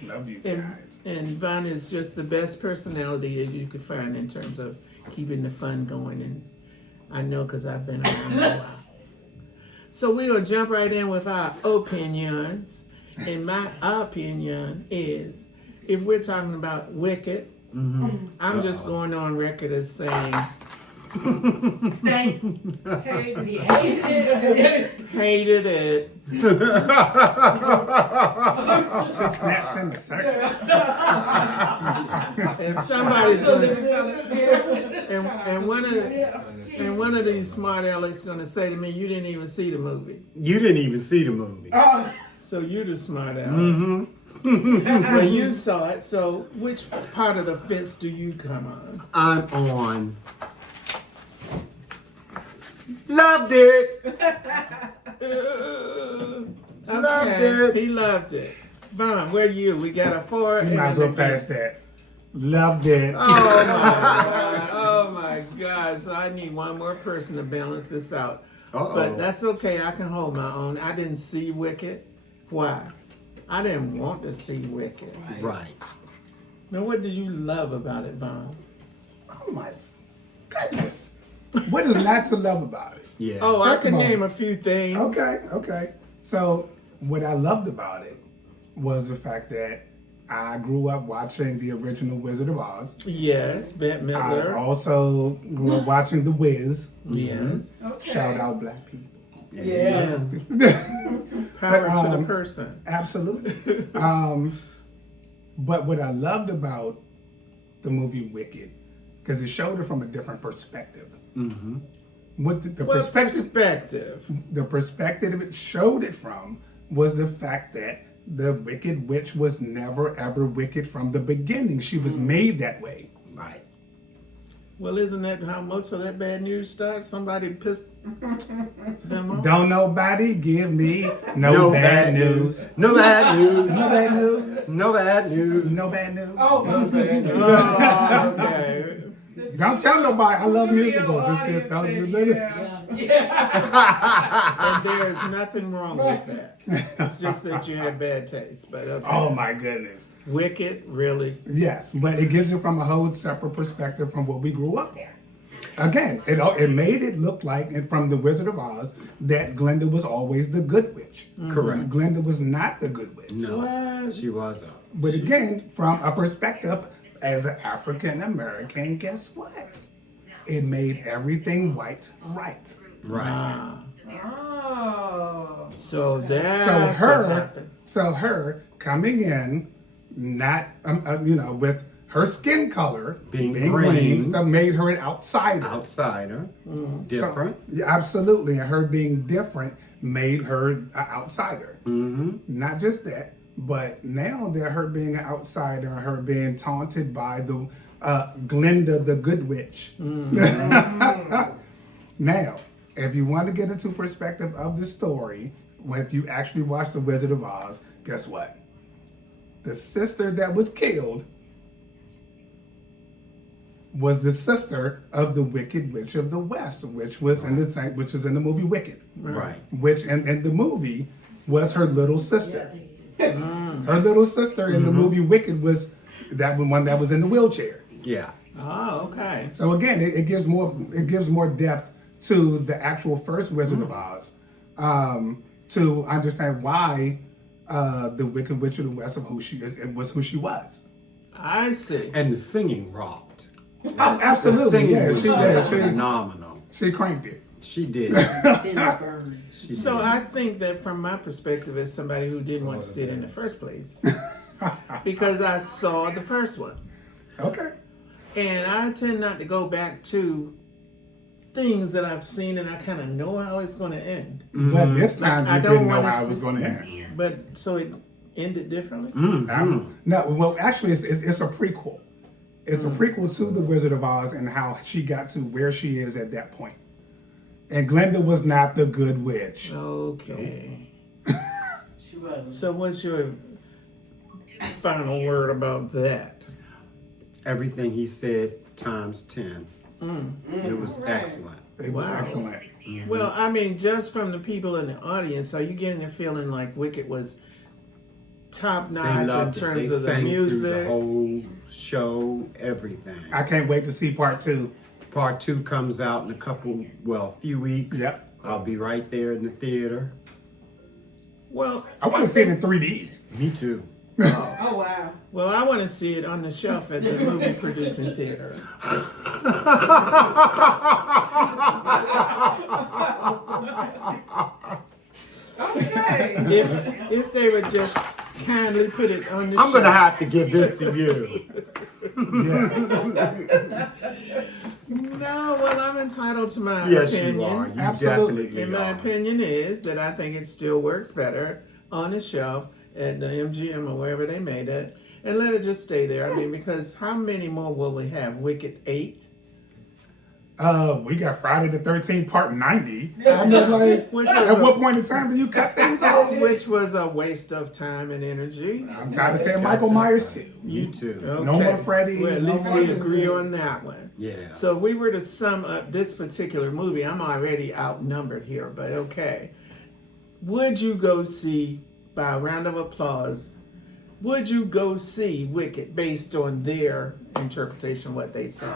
Love you And, guys. and Von is just the best personality that you could find in terms of keeping the fun going. And I know because I've been around a while. So we're going to jump right in with our opinions. And my opinion is, if we're talking about Wicked, I'm just going on record as saying, hated it. So snaps in the second. And somebody's going to, and one of these smart alecks going to say to me, you didn't even see the movie. You didn't even see the movie. So you the smart aleck. Well, you saw it. So, which part of the fence do you come on? I'm on. Loved it. Loved it. He loved it. Vaughn, where you? We got a 4. You might as well pass that. Loved it. Oh my God. Oh my God. So I need one more person to balance this out. Uh-oh. But that's okay. I can hold my own. I didn't see Wicked. Why? I didn't want to see Wicked. Right. Now, what do you love about it, Vaughn? Oh my goodness. What is not to love about it? Yeah. Oh, First I of can all- name a few things. Okay. So what I loved about it was the fact that I grew up watching the original Wizard of Oz. Yes, Bette I Midler. also grew up watching The Wiz. Yes. Shout out black people. Yeah. Power to the um, person. Absolutely. But what I loved about the movie Wicked, because it showed it from a different perspective. Mm-hmm. What the What perspective it showed it from was the fact that the Wicked Witch was never ever wicked from the beginning. She was made that way. Right. Well, isn't that how most of that bad news starts? Somebody pissed them off. Don't nobody give me no bad news. No bad news. No bad news. No bad news. No bad news. Oh, okay. Don't tell nobody. I love musicals. It's just don't do And there's nothing wrong with that. It's just that you had bad taste. But okay. Oh my goodness. Wicked, really? Yes, but it gives it from a whole separate perspective from what we grew up on. Again, it made it look like, and from the Wizard of Oz, that Glinda was always the good witch. Correct. Glinda was not the good witch. No, What? she wasn't. But again, from a perspective as an African American, guess what? It made everything white right. Right. Oh. So that's So what her, happened. coming in, not with her skin color Being green, green. stuff made her an outsider. Outsider. Different. Yeah, absolutely, and her being different made her an outsider. Mm-hmm. Not just that, but now that her being an outsider, her being taunted by the Glinda the Good Witch. Now, if you want to get into perspective of the story, if you actually watch The Wizard of Oz, guess what? The sister that was killed was the sister of the Wicked Witch of the West, which was in the movie Wicked. Right. Which in the movie was her little sister. Her little sister in the movie Wicked was that one that was in the wheelchair. Yeah. Oh, okay. So again, it gives more depth to the actual first Wizard of Oz, to understand why the Wicked Witch of the West of who she is was who she was. I see. And the singing rocked. Oh, The absolutely, singing yeah, was she did. just She, phenomenal. she cranked it. She did. She So did. I think that from my perspective as somebody who didn't want to see it in the first place, because I saw the first one. Okay. And I tend not to go back to things that I've seen and I kind of know how it's going to end. But this time I you don't didn't know wanna how it was see- going to end. But so it ended differently? No, well, actually, it's a prequel. It's a prequel to The Wizard of Oz and how she got to where she is at that point. And Glinda was not the good witch. Okay. She was. So what's your final word about that? Everything he said times 10. It was Right. excellent. It was Wow. excellent. Well, I mean, just from the people in the audience, are you getting the feeling like Wicked was top They notch in loved it. They terms of the sang through the music? whole show, everything. I can't wait to see part 2. Part 2 comes out in a few weeks. Yep. I'll be right there in the theater. Well, I want to see it in 3D. Me too. Oh wow. well, I want to see it on the shelf at the movie producing theater. Okay. If they would just kindly put it on the I'm going to shelf. have to give this to you. Yes. No, well, I'm entitled to my Yes, opinion. you are. You Absolutely. definitely And my are. opinion is that I think it still works better on the shelf at the MGM or wherever they made it, and let it just stay there. I mean, because how many more will we have? Wicked 8? We got Friday the 13th, part 90. I mean, like, Which at was what point in time do you cut things off? which was a waste of time and energy. I'm tired of saying Michael Myers too. You too. Okay. No more Freddy's, Well, at no least more- we agree on that one. Yeah. So if we were to sum up this particular movie, I'm already outnumbered here, but okay. Would you go see, by a round of applause, would you go see Wicked based on their interpretation of what they saw?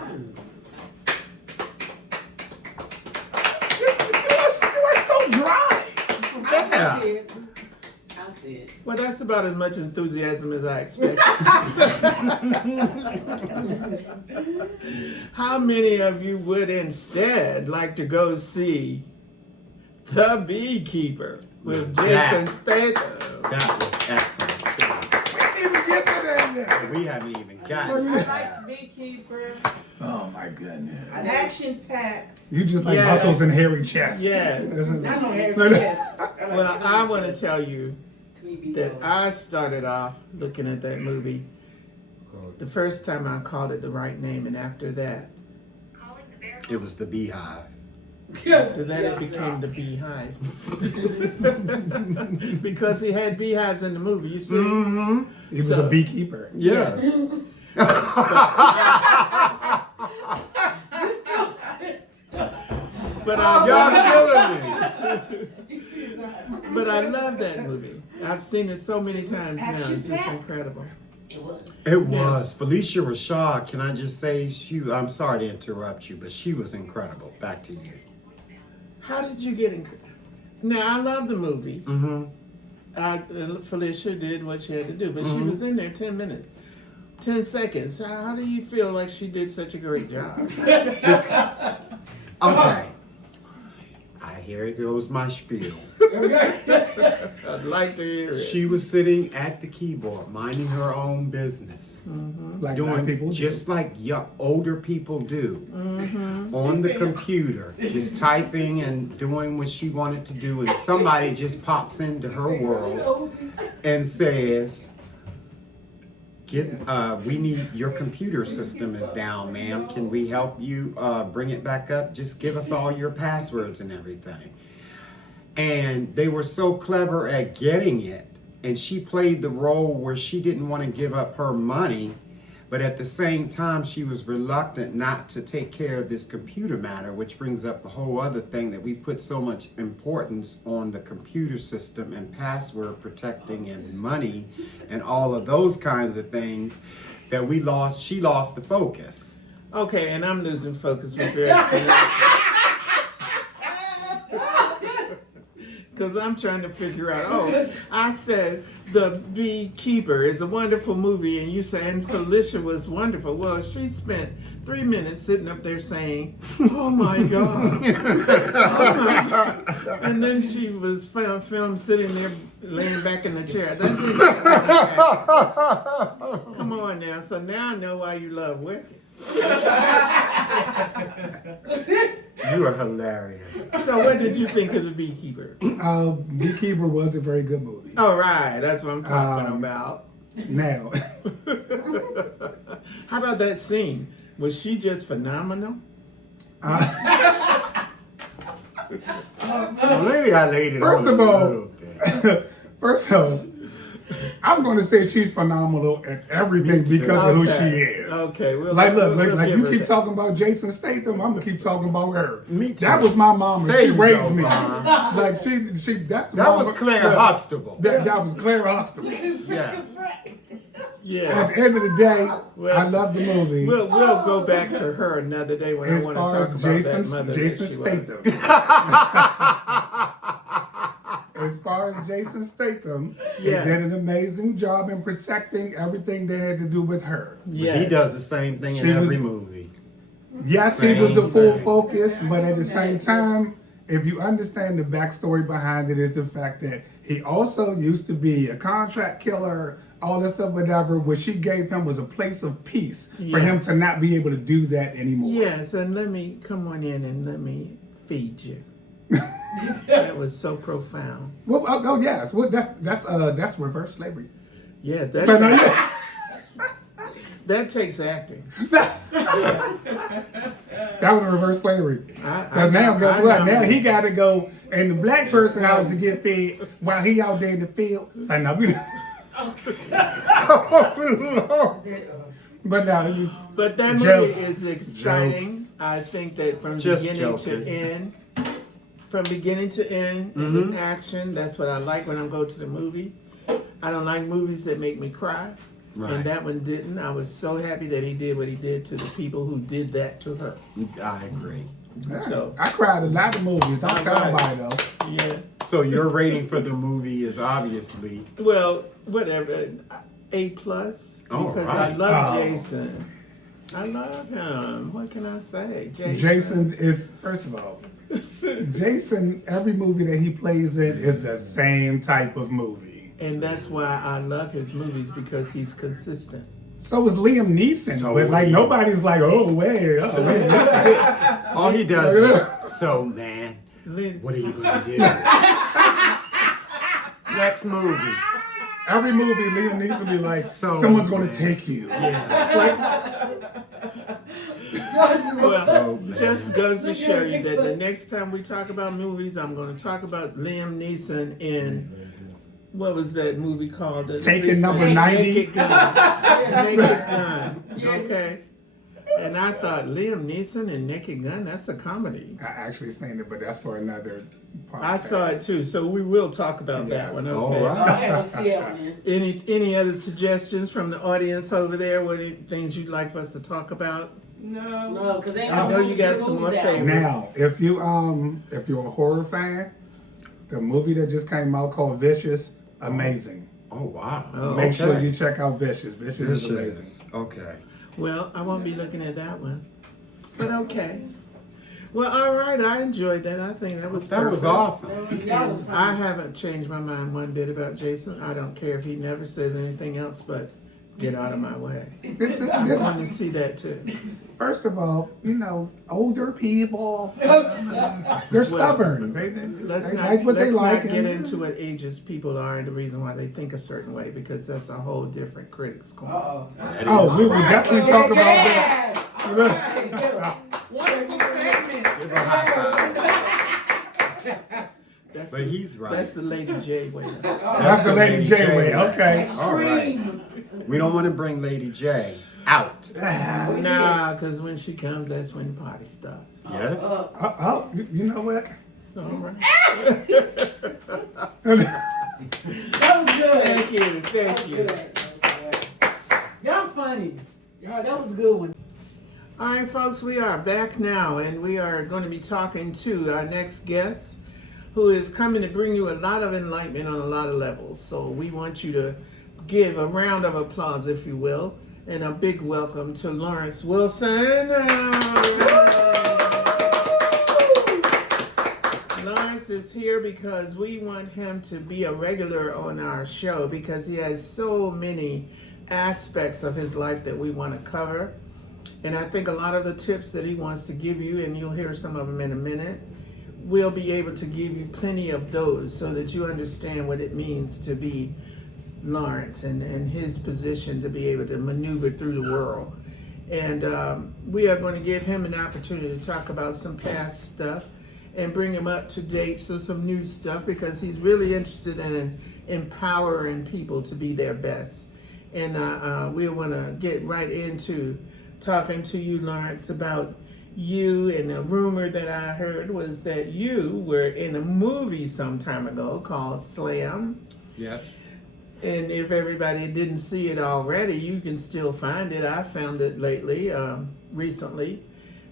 You are so dry. Yeah. I'll see it. Well, that's about as much enthusiasm as I expected. How many of you would instead like to go see The Beekeeper with Jason Statham? That was excellent. We didn't even get to that yet. We haven't even gotten I to that. like Beekeeper. Oh my goodness. Action packed. You just like Yeah. muscles and hairy chests. Yeah. This is- I don't have No, no. yes. Well, I want to tell you that I started off looking at that movie. The first time I called it the right name, and after that, It was the Beehive. it became the Beehive. Because he had beehives in the movie, you see? He was So- a beekeeper. Yes. But Y'all killing me. But I love that movie. I've seen it so many times now. It's just incredible. It was. Felicia Rashad, can I just say, I'm sorry to interrupt you, but she was incredible. Back to you. How did you get in? Now I love the movie. Mm-hmm. Felicia did what she had to do, but she was in there 10 minutes, 10 seconds. So how do you feel like she did such a great job? Okay. Here goes my spiel. I'd like to hear it. She was sitting at the keyboard, minding her own business, Like doing people just like older people do, on the computer, just typing and doing what she wanted to do, and somebody just pops into her world and says, we need, your computer system is down, ma'am. Can we help you bring it back up? Just give us all your passwords and everything. And they were so clever at getting it. And she played the role where she didn't want to give up her money, but at the same time, she was reluctant not to take care of this computer matter, which brings up a whole other thing, that we put so much importance on the computer system and password protecting and money and all of those kinds of things that she lost the focus. Okay, and I'm losing focus with your because I'm trying to figure out, I said The Beekeeper is a wonderful movie, and you saying Felicia was wonderful. Well, she spent 3 minutes sitting up there saying, oh my God. Oh my God. And then she was filmed sitting there laying back in the chair. That didn't come on now. So now I know why you love Wicked. You are hilarious. So what did you think of The Beekeeper? Beekeeper was a very good movie. All right, that's what I'm talking about. Now, How about that scene? Was she just phenomenal? Maybe I laid it First on of a all- little bit. first of all, I'm going to say she's phenomenal at everything because of who she Okay. is. Okay, we'll Like, look, we'll like give you her keep that. talking about Jason Statham, I'm gonna keep talking about her. Me too. That was my mama. There She you raised go, me. Ma. Like she. That's the That mama. was Claire Yeah, Huxtable. That was Claire Huxtable. Yes. Yeah. At the end of the day, Well, I love the movie. We'll go back to her another day when I As want to far talk as about Jason, that mother. Jason that she was. Statham. As far as Jason Statham, Yes. he did an amazing job in protecting everything they had to do with her. Yes. He does the same thing in She was- every movie. Yes, he was the Same full thing. focus, but at the same time, if you understand the backstory behind it, is the fact that he also used to be a contract killer, all this stuff, whatever. What she gave him was a place of peace for him to not be able to do that anymore. Yes, and let me come on in and let me feed you. That was so profound. Well, oh yes. Well, that's reverse slavery. Yeah, So now that, that takes acting. that was reverse slavery. I Now, guess what? know. Now he got to go in the black person house to get fed while he out there in the field. So now we. But now it's But that movie jokes. is exciting. Jokes. I think that from Just beginning joking. to end, with action, that's what I like when I go to the movie. I don't like movies that make me cry. Right. And that one didn't. I was so happy that he did what he did to the people who did that to her. I agree. So, I cried a lot of movies. Don't tell Alright. nobody though. yeah. So your rating for the movie is obviously Well, whatever. A plus. All Because right. I love Oh. Jason. I love him. What can I say? Jason is, first of all, Jason, every movie that he plays in is the same type of movie. And that's why I love his movies, because he's consistent. So is Liam Neeson. So but like Liam. nobody's like, oh, wait. Oh, wait. all he does is, so man, Lin- what are you gonna do? Next movie. Every movie, Liam Neeson be like, So- someone's going to take you. Well, just goes to show you that the next time we talk about movies, I'm going to talk about Liam Neeson in, what was that movie called? The Taken recent- number 90? Naked Gun. Naked Gun. Okay. And I thought, Liam Neeson in Naked Gun, that's a comedy. I actually seen it, but that's for another podcast. I saw it too, so we will talk about that Yes. one. All Okay. right. I haven't seen that one then. Any other suggestions from the audience over there? What things you'd like for us to talk about? No. No, because they I know you got some more favorites. Now, if you're a horror fan, the movie that just came out called Vicious, amazing. Oh wow. Oh, Make sure okay. you check out Vicious. Vicious is amazing. Okay. Well, I won't be looking at that one. But okay. Well, all right. I enjoyed that. I think that was That was perfect. awesome. That was I fun. haven't changed my mind one bit about Jason. I don't care if he never says anything else but get out of my way. This is I this. want to see that too. First of all, older people, they're stubborn. They Let's like what they not like. get and- into what ages people are and the reason why they think a certain way, because that's a whole different critics corner. That is Oh, we will right. definitely talk about that. Wonderful segment. Give a high five. That's But he's right. That's the Lady J way. That's the Lady J way. Okay. All right. We don't want to bring Lady J out. Nah, because when she comes, that's when the party starts. Yes. You know what? All right. That was good. Thank you. Thank you. Y'all funny. Y'all, that was a good one. All right, folks, we are back now, and we are going to be talking to our next guest, who is coming to bring you a lot of enlightenment on a lot of levels. So we want you to give a round of applause, if you will, and a big welcome to Lawrence Wilson. Lawrence is here because we want him to be a regular on our show, because he has so many aspects of his life that we want to cover. And I think a lot of the tips that he wants to give you, and you'll hear some of them in a minute, we'll be able to give you plenty of those so that you understand what it means to be Lawrence and his position to be able to maneuver through the world. And we are going to give him an opportunity to talk about some past stuff and bring him up to date, so some new stuff, because he's really interested in empowering people to be their best. And we want to get right into talking to you, Lawrence, about you. And a rumor that I heard was that you were in a movie some time ago called Slam. Yes. And if everybody didn't see it already, you can still find it. I found it recently.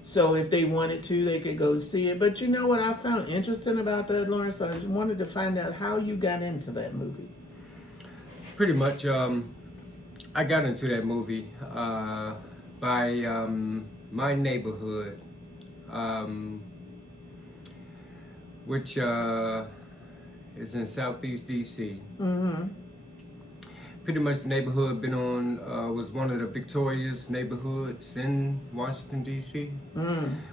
So if they wanted to, they could go see it. But you know what I found interesting about that, Lawrence? I wanted to find out how you got into that movie. Pretty much, I got into that movie by my neighborhood, which is in Southeast DC. Mm-hmm. Pretty much the neighborhood was one of the victorious neighborhoods in Washington, D.C.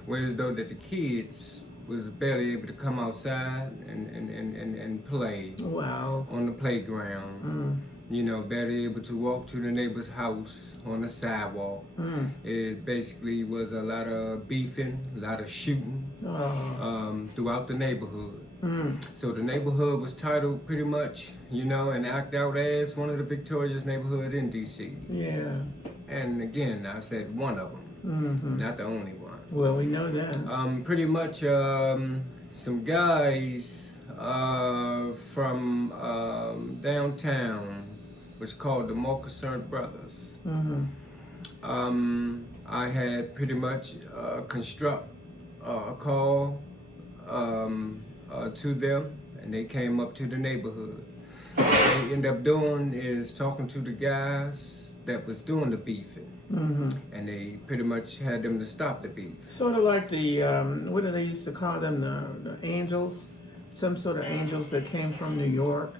Whereas though that the kids was barely able to come outside and play Wow. on the playground. You know, barely able to walk to the neighbor's house on the sidewalk. It basically was a lot of beefing, a lot of shooting throughout the neighborhood. So the neighborhood was titled pretty much, you know, and act out as one of the victorious neighborhood in DC. Yeah. And again, I said one of them, not the only one. Well, we know that. Pretty much some guys from downtown was called the More Concerned Brothers. I had pretty much construct a call to them, and they came up to the neighborhood. What they ended up doing is talking to the guys that was doing the beefing, and they pretty much had them to stop the beef. Sort of like the, what do they used to call them, the angels? Some sort of angels that came from New York.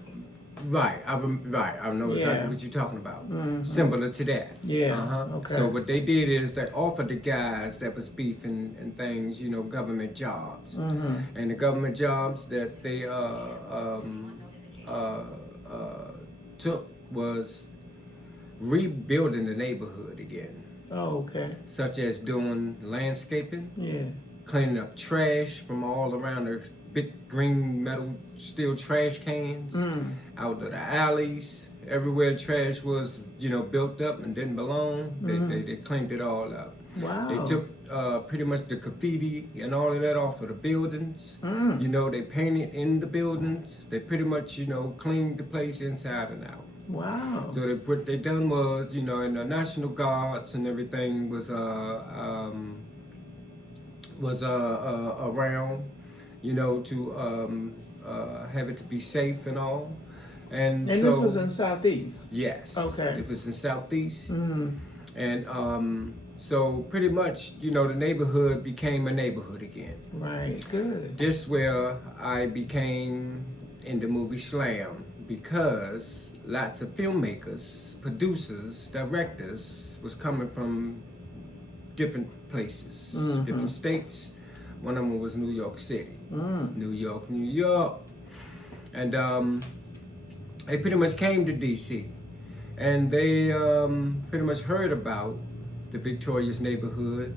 Right, I know exactly Yeah. what you're talking about. Similar to that. Yeah, okay. So what they did is they offered the guys that was beefing and things, you know, government jobs, and the government jobs that they took was rebuilding the neighborhood again, Oh, okay. such as doing landscaping, Yeah. cleaning up trash from all around the big green metal steel trash cans out of the alleys. Everywhere trash was, you know, built up and didn't belong, they cleaned it all up. Wow. They took pretty much the graffiti and all of that off of the buildings. You know, they painted in the buildings. They pretty much, you know, cleaned the place inside and out. Wow. So what they done was, you know, and the National Guards and everything was around, you know, to have it to be safe and all. And so, this was in Southeast? yes. Okay. It was in Southeast. And so pretty much, you know, the neighborhood became a neighborhood again. Right, good. This where I became in the movie Slam, because lots of filmmakers, producers, directors was coming from different places, different states. One of them was New York City, New York. And they pretty much came to DC, and they pretty much heard about the victorious neighborhood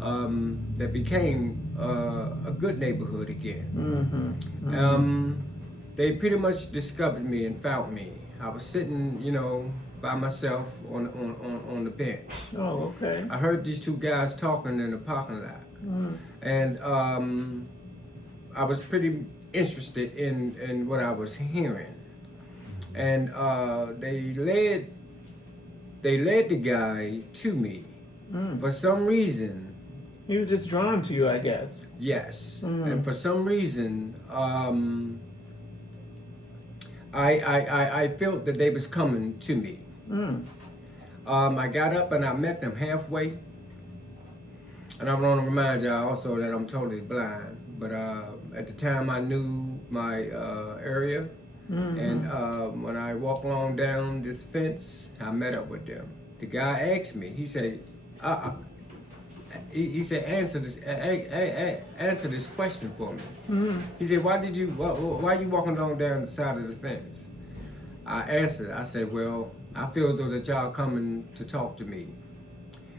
that became a good neighborhood again. They pretty much discovered me and found me. I was sitting, you know, by myself on the bench. Oh, okay. I heard these two guys talking in the parking lot, and I was pretty interested in what I was hearing, and they led the guy to me. For some reason, He was just drawn to you, I guess. yes, and for some reason, I felt that they was coming to me. I got up and I met them halfway. And I want to remind y'all also that I'm totally blind. But at the time I knew my area. And when I walked along down this fence, I met up with them. The guy asked me, he said, he said, answer this question for me. He said, why are you walking along down the side of the fence? I answered, I said, well, I feel as though that y'all coming to talk to me.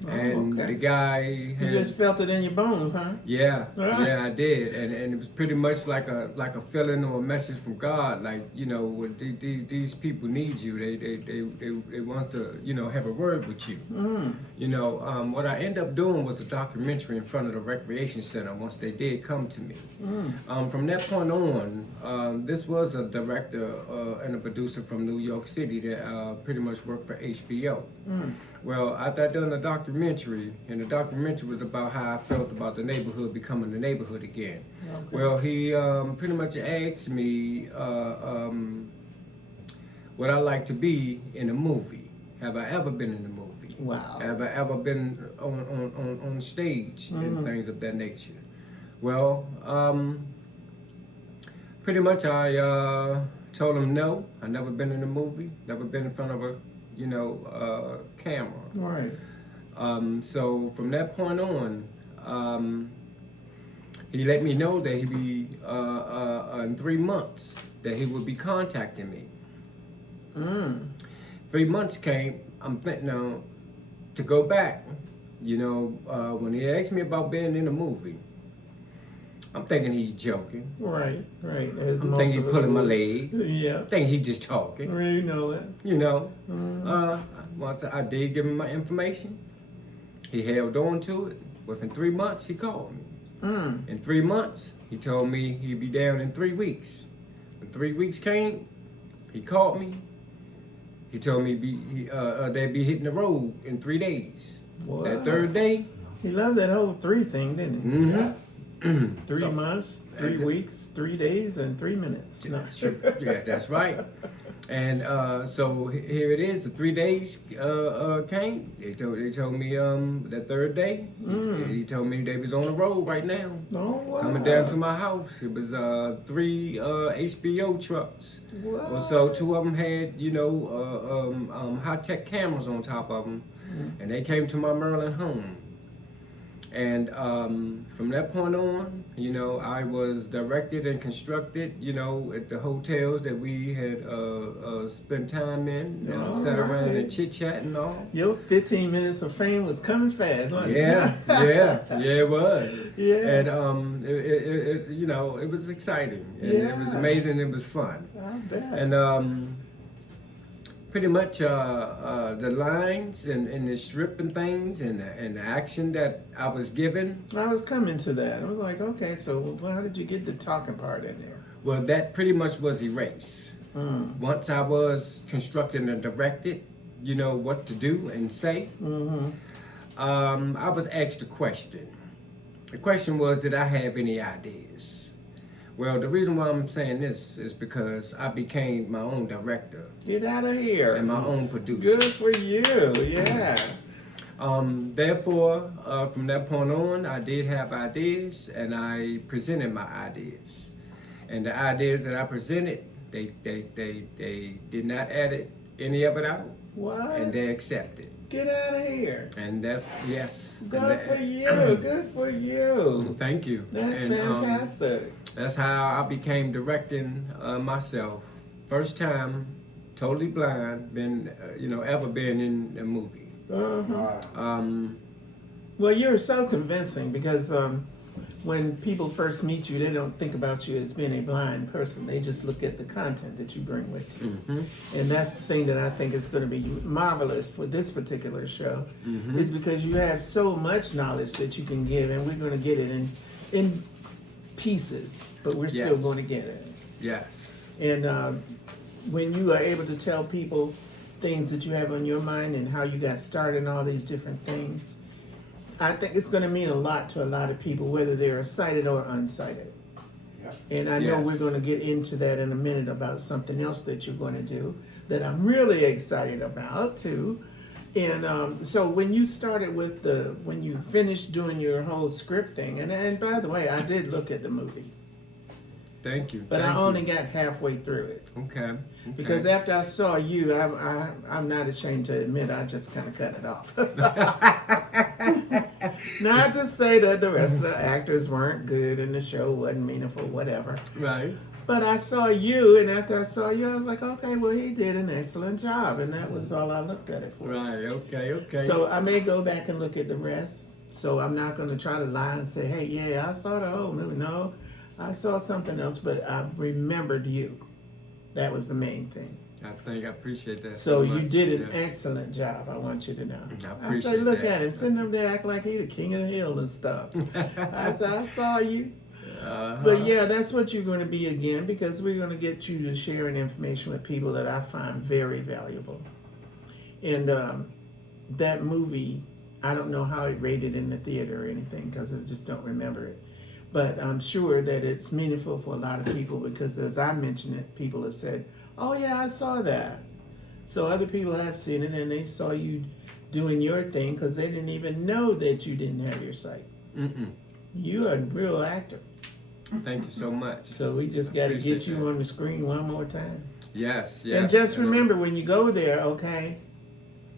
And okay. the guy You had, just felt it in your bones, huh? yeah, I did, and it was pretty much like a feeling or a message from God, like, you know, when these people need you, they want to, you know, have a word with you. You know, what I ended up doing was a documentary in front of the recreation center once they did come to me. From that point on, this was a director and a producer from New York City that pretty much worked for HBO. Well, after I done the documentary, and the documentary was about how I felt about the neighborhood becoming the neighborhood again. Okay. Well, he pretty much asked me what I like to be in a movie. Have I ever been in a movie? Wow. Have I ever been on stage and things of that nature? Well, pretty much I told him no. I never been in a movie, never been in front of a, you know, camera. Right. So from that point on, he let me know that he'd be in 3 months that he would be contacting me. 3 months came. I'm thinking now to go back. You know, when he asked me about being in a movie, I'm thinking he's joking. Right. I'm thinking he's pulling my leg. Yeah. I'm thinking he's just talking. You know it. You know, once I did give him my information, he held on to it. Within 3 months, he called me. In 3 months, he told me he'd be down in 3 weeks. When 3 weeks came, he called me. He told me they'd be hitting the road in 3 days. Wow. That third day, He loved that whole 3 thing, didn't he? mm-hmm. 3 months, 3 That's it. weeks, 3 days, and 3 minutes. No. Yeah, that's right. And so here it is. The 3 days came. They told me that third day. He told me they was on the road right now, Oh, wow. coming down to my house. It was 3 HBO trucks. Wow. Well, so 2 of them had high tech cameras on top of them, and they came to my Maryland home. And from that point on, you know, I was directed and constructed, you know, at the hotels that we had spent time in, you know, sat around and chit chat and all. Your 15 minutes of fame was coming fast, wasn't it? Yeah, it was. Yeah. And it you know, it was exciting. And it was Yeah. amazing. It was fun. I bet. And pretty much the lines and the strip and things and the action that I was given, I was coming to that. I was like, okay, so how did you get the talking part in there? well, that pretty much was erased. Once I was constructed and directed, you know, what to do and say, I was asked a question. The question was, did I have any ideas? Well, the reason why I'm saying this is because I became my own director Get out of here. and my own producer. Good for you. Yeah. Therefore, from that point on, I did have ideas, and I presented my ideas. And the ideas that I presented, they did not edit any of it out, What? and they accepted. Get out of here. And that's yes. And Good that- for you. Good for you. Thank you. That's And, fantastic. that's how I became directing myself. First time, totally blind, ever been in a movie. Well, you're so convincing because when people first meet you, they don't think about you as being a blind person. They just look at the content that you bring with you. And that's the thing that I think is going to be marvelous for this particular show, is because you have so much knowledge that you can give, and we're going to get it in pieces, but we're still Yes. going to get it. Yes. And when you are able to tell people things that you have on your mind and how you got started and all these different things, I think it's going to mean a lot to a lot of people, whether they're sighted or unsighted. And I know Yes. we're going to get into that in a minute about something else that you're going to do that I'm really excited about too. And so when you started with when you finished doing your whole script thing, and by the way, I did look at the movie, Thank you. but Thank I you. only got halfway through it. Okay. Because after I saw you, I'm not ashamed to admit I just kind of cut it off. Not to say that the rest of the actors weren't good and the show wasn't meaningful, whatever. Right. But I saw you, and after I saw you, I was like, okay, well, he did an excellent job, and that was all I looked at it for. Right. Okay. So I may go back and look at the rest. So I'm not going to try to lie and say, hey, yeah, I saw the whole movie. No, I saw something else, but I remembered you. That was the main thing. I appreciate that. So you much. did an Yes. excellent job, I want you to know. I I appreciate say, look that. at him, sitting up there acting like he the king of the hill and stuff. I said, I saw you. But yeah, that's what you're going to be again, because we're going to get you to sharing information with people that I find very valuable. And that movie, I don't know how it rated in the theater or anything, because I just don't remember it. But I'm sure that it's meaningful for a lot of people, because as I mentioned it, people have said, oh yeah, I saw that. So other people have seen it, and they saw you doing your thing because they didn't even know that you didn't have your sight. You're a real actor. Thank you so much. So we just got to Appreciate get you that. on the screen one more time. Yes. And just remember, when you go there, okay,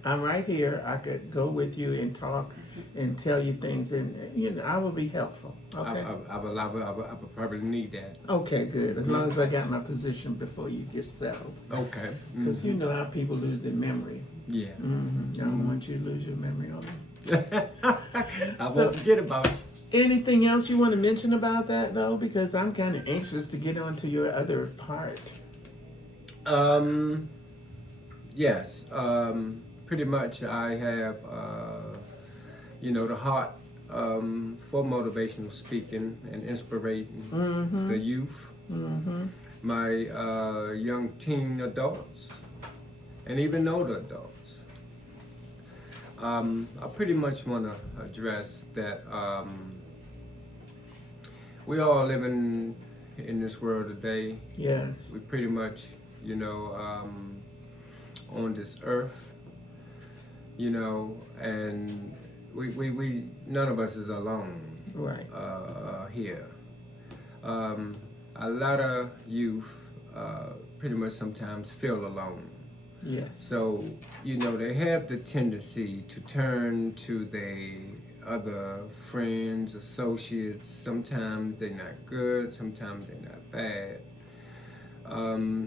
I'm right here. I could go with you and talk and tell you things, and I will be helpful. Okay. I would probably need that. Okay, good. As long as I got my position before you get settled, Okay. because you know how people lose their memory. Yeah. I don't want you to lose your memory on me. I So- won't forget about you. Anything else you want to mention about that, though? Because I'm kind of anxious to get on to your other part. Yes. Pretty much I have, the heart for motivational speaking and inspiring the youth, my young teen adults, and even older adults. I pretty much want to address that we all living in this world today. Yes. We pretty much, on this earth, and we none of us is alone Right. here. A lot of youth pretty much sometimes feel alone. Yes. So, they have the tendency to turn to their other friends, associates. Sometimes they're not good, sometimes they're not bad.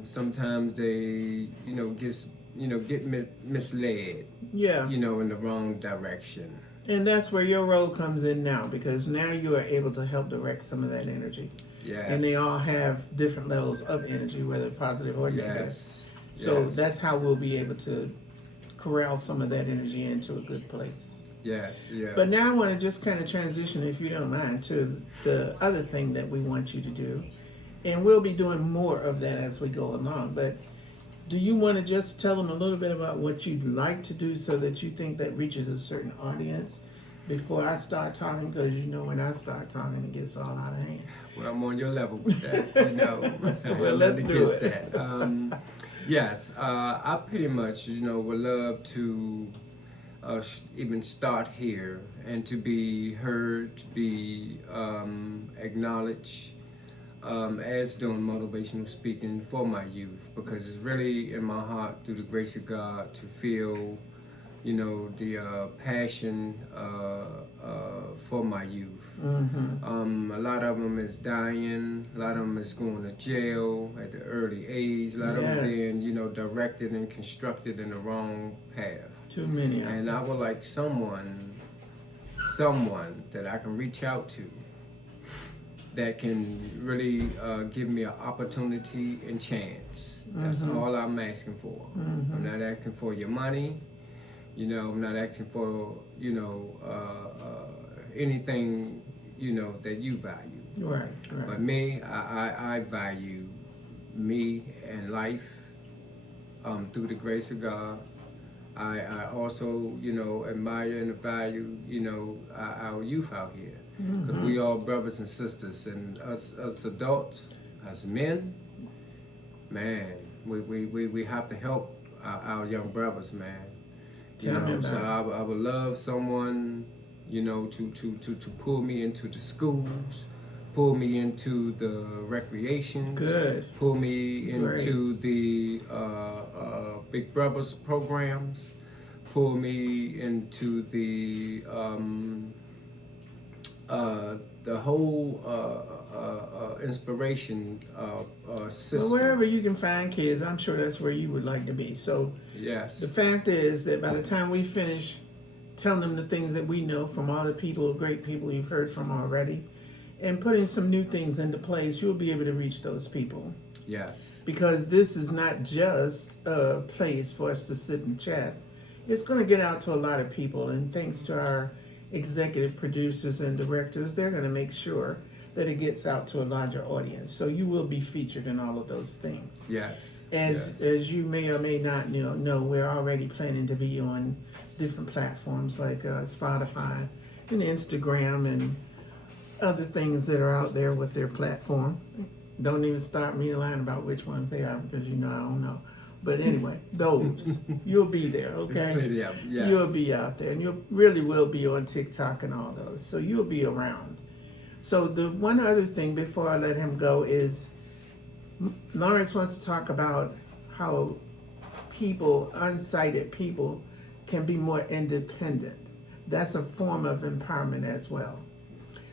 Sometimes they, get misled, Yeah. in the wrong direction. And that's where your role comes in now, because now you are able to help direct some of that energy. Yes. And they all have different levels of energy, whether positive or negative. Yes. So Yes. that's how we'll be able to corral some of that energy into a good place. Yes, yes. But now I want to just kind of transition, if you don't mind, to the other thing that we want you to do. And we'll be doing more of that as we go along. But do you want to just tell them a little bit about what you'd like to do so that you think that reaches a certain audience before I start talking? Because when I start talking, it gets all out of hand. Well, I'm on your level with that, Well, let's Nothing do against it. that. Yes, I pretty much, would love to even start here and to be heard, to be acknowledged as doing motivational speaking for my youth, because it's really in my heart, through the grace of God, to feel, the passion for my youth. A lot of them is dying. A lot of them is going to jail at the early age. A lot of them Yes. being, directed and constructed in the wrong path. Too many. And I would like someone that I can reach out to that can really give me an opportunity and chance. That's all I'm asking for. I'm not asking for your money. I'm not asking for, anything, that you value. Right, right. But me, I value me and life through the grace of God. I also, admire and value, our youth out here. Because we all brothers and sisters, and us adults, as men, man, we have to help our young brothers, man. Tell me So about I would love someone, to pull me into the schools, pull me into the recreations, Good. pull me into the Big Brothers programs, pull me into the whole inspiration system. Well, wherever you can find kids, I'm sure that's where you would like to be. So Yes. the fact is that by the time we finish telling them the things that we know from all the people, great people you've heard from already, and putting some new things into place, you'll be able to reach those people. Yes. Because this is not just a place for us to sit and chat. It's going to get out to a lot of people, and thanks to our executive producers and directors, they're going to make sure that it gets out to a larger audience. So you will be featured in all of those things. Yes. As you may or may not know, we're already planning to be on different platforms like Spotify and Instagram and other things that are out there with their platform. Don't even start me lying about which ones they are, because I don't know. But anyway, those, you'll be there, okay? Plenty of 'em, yes. You'll be out there, and you really will be on TikTok and all those. So you'll be around. So the one other thing before I let him go is Lawrence wants to talk about how people, unsighted people, can be more independent. That's a form of empowerment as well.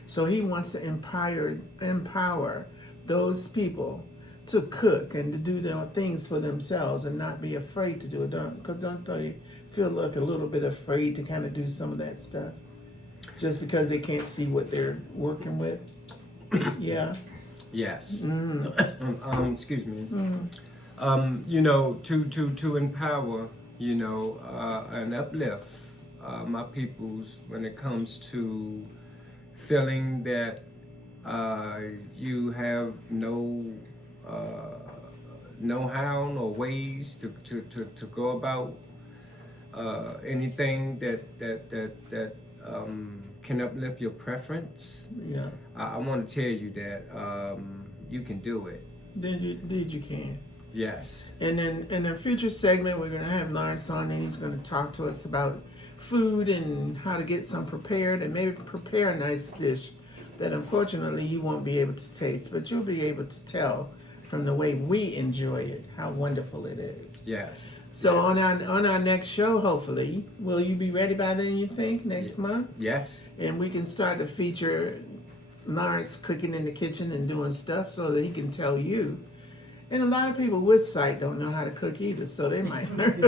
So he wants to empower those people to cook and to do their things for themselves and not be afraid to do it. Don't they feel like a little bit afraid to kind of do some of that stuff just because they can't see what they're working with? Yeah. Yes. Excuse me. You know, to empower, you know, and uplift my peoples when it comes to feeling that you have no know-how or ways to go about anything that can uplift your preference. Yeah. I want to tell you that you can do it. Indeed you can. Yes. And then in a future segment, we're going to have Lawrence on, and he's going to talk to us about food and how to get some prepared and maybe prepare a nice dish that unfortunately you won't be able to taste, but you'll be able to tell from the way we enjoy it how wonderful it is. Yes. So yes. on our next show, hopefully, will you be ready by then, you think, next month? Yes. And we can start to feature Lawrence cooking in the kitchen and doing stuff so that he can tell you. And a lot of people with sight don't know how to cook either, so they might learn.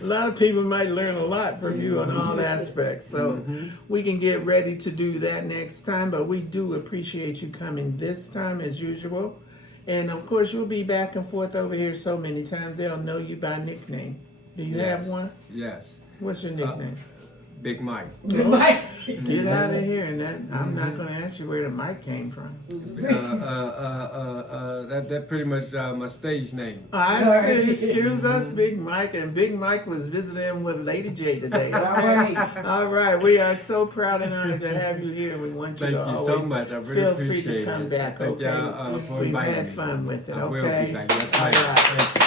A lot of people might learn a lot from you on all aspects. So we can get ready to do that next time, but we do appreciate you coming this time as usual. And of course, you'll be back and forth over here so many times, they'll know you by nickname. Do you have one? Yes. What's your nickname? Big Mike. Good Mike. Get out of here, and that I'm not going to ask you where the mic came from. That pretty much my stage name. I say, excuse us, Big Mike, and Big Mike was visiting with Lady J today. Okay? All right, we are so proud and honored to have you here. We want you Thank to you always so much. I really feel appreciate free to come it. back. Thank Okay, y'all for we've inviting had me. fun with it. I will Okay, be back. Yes, all ma'am. right. Thank you.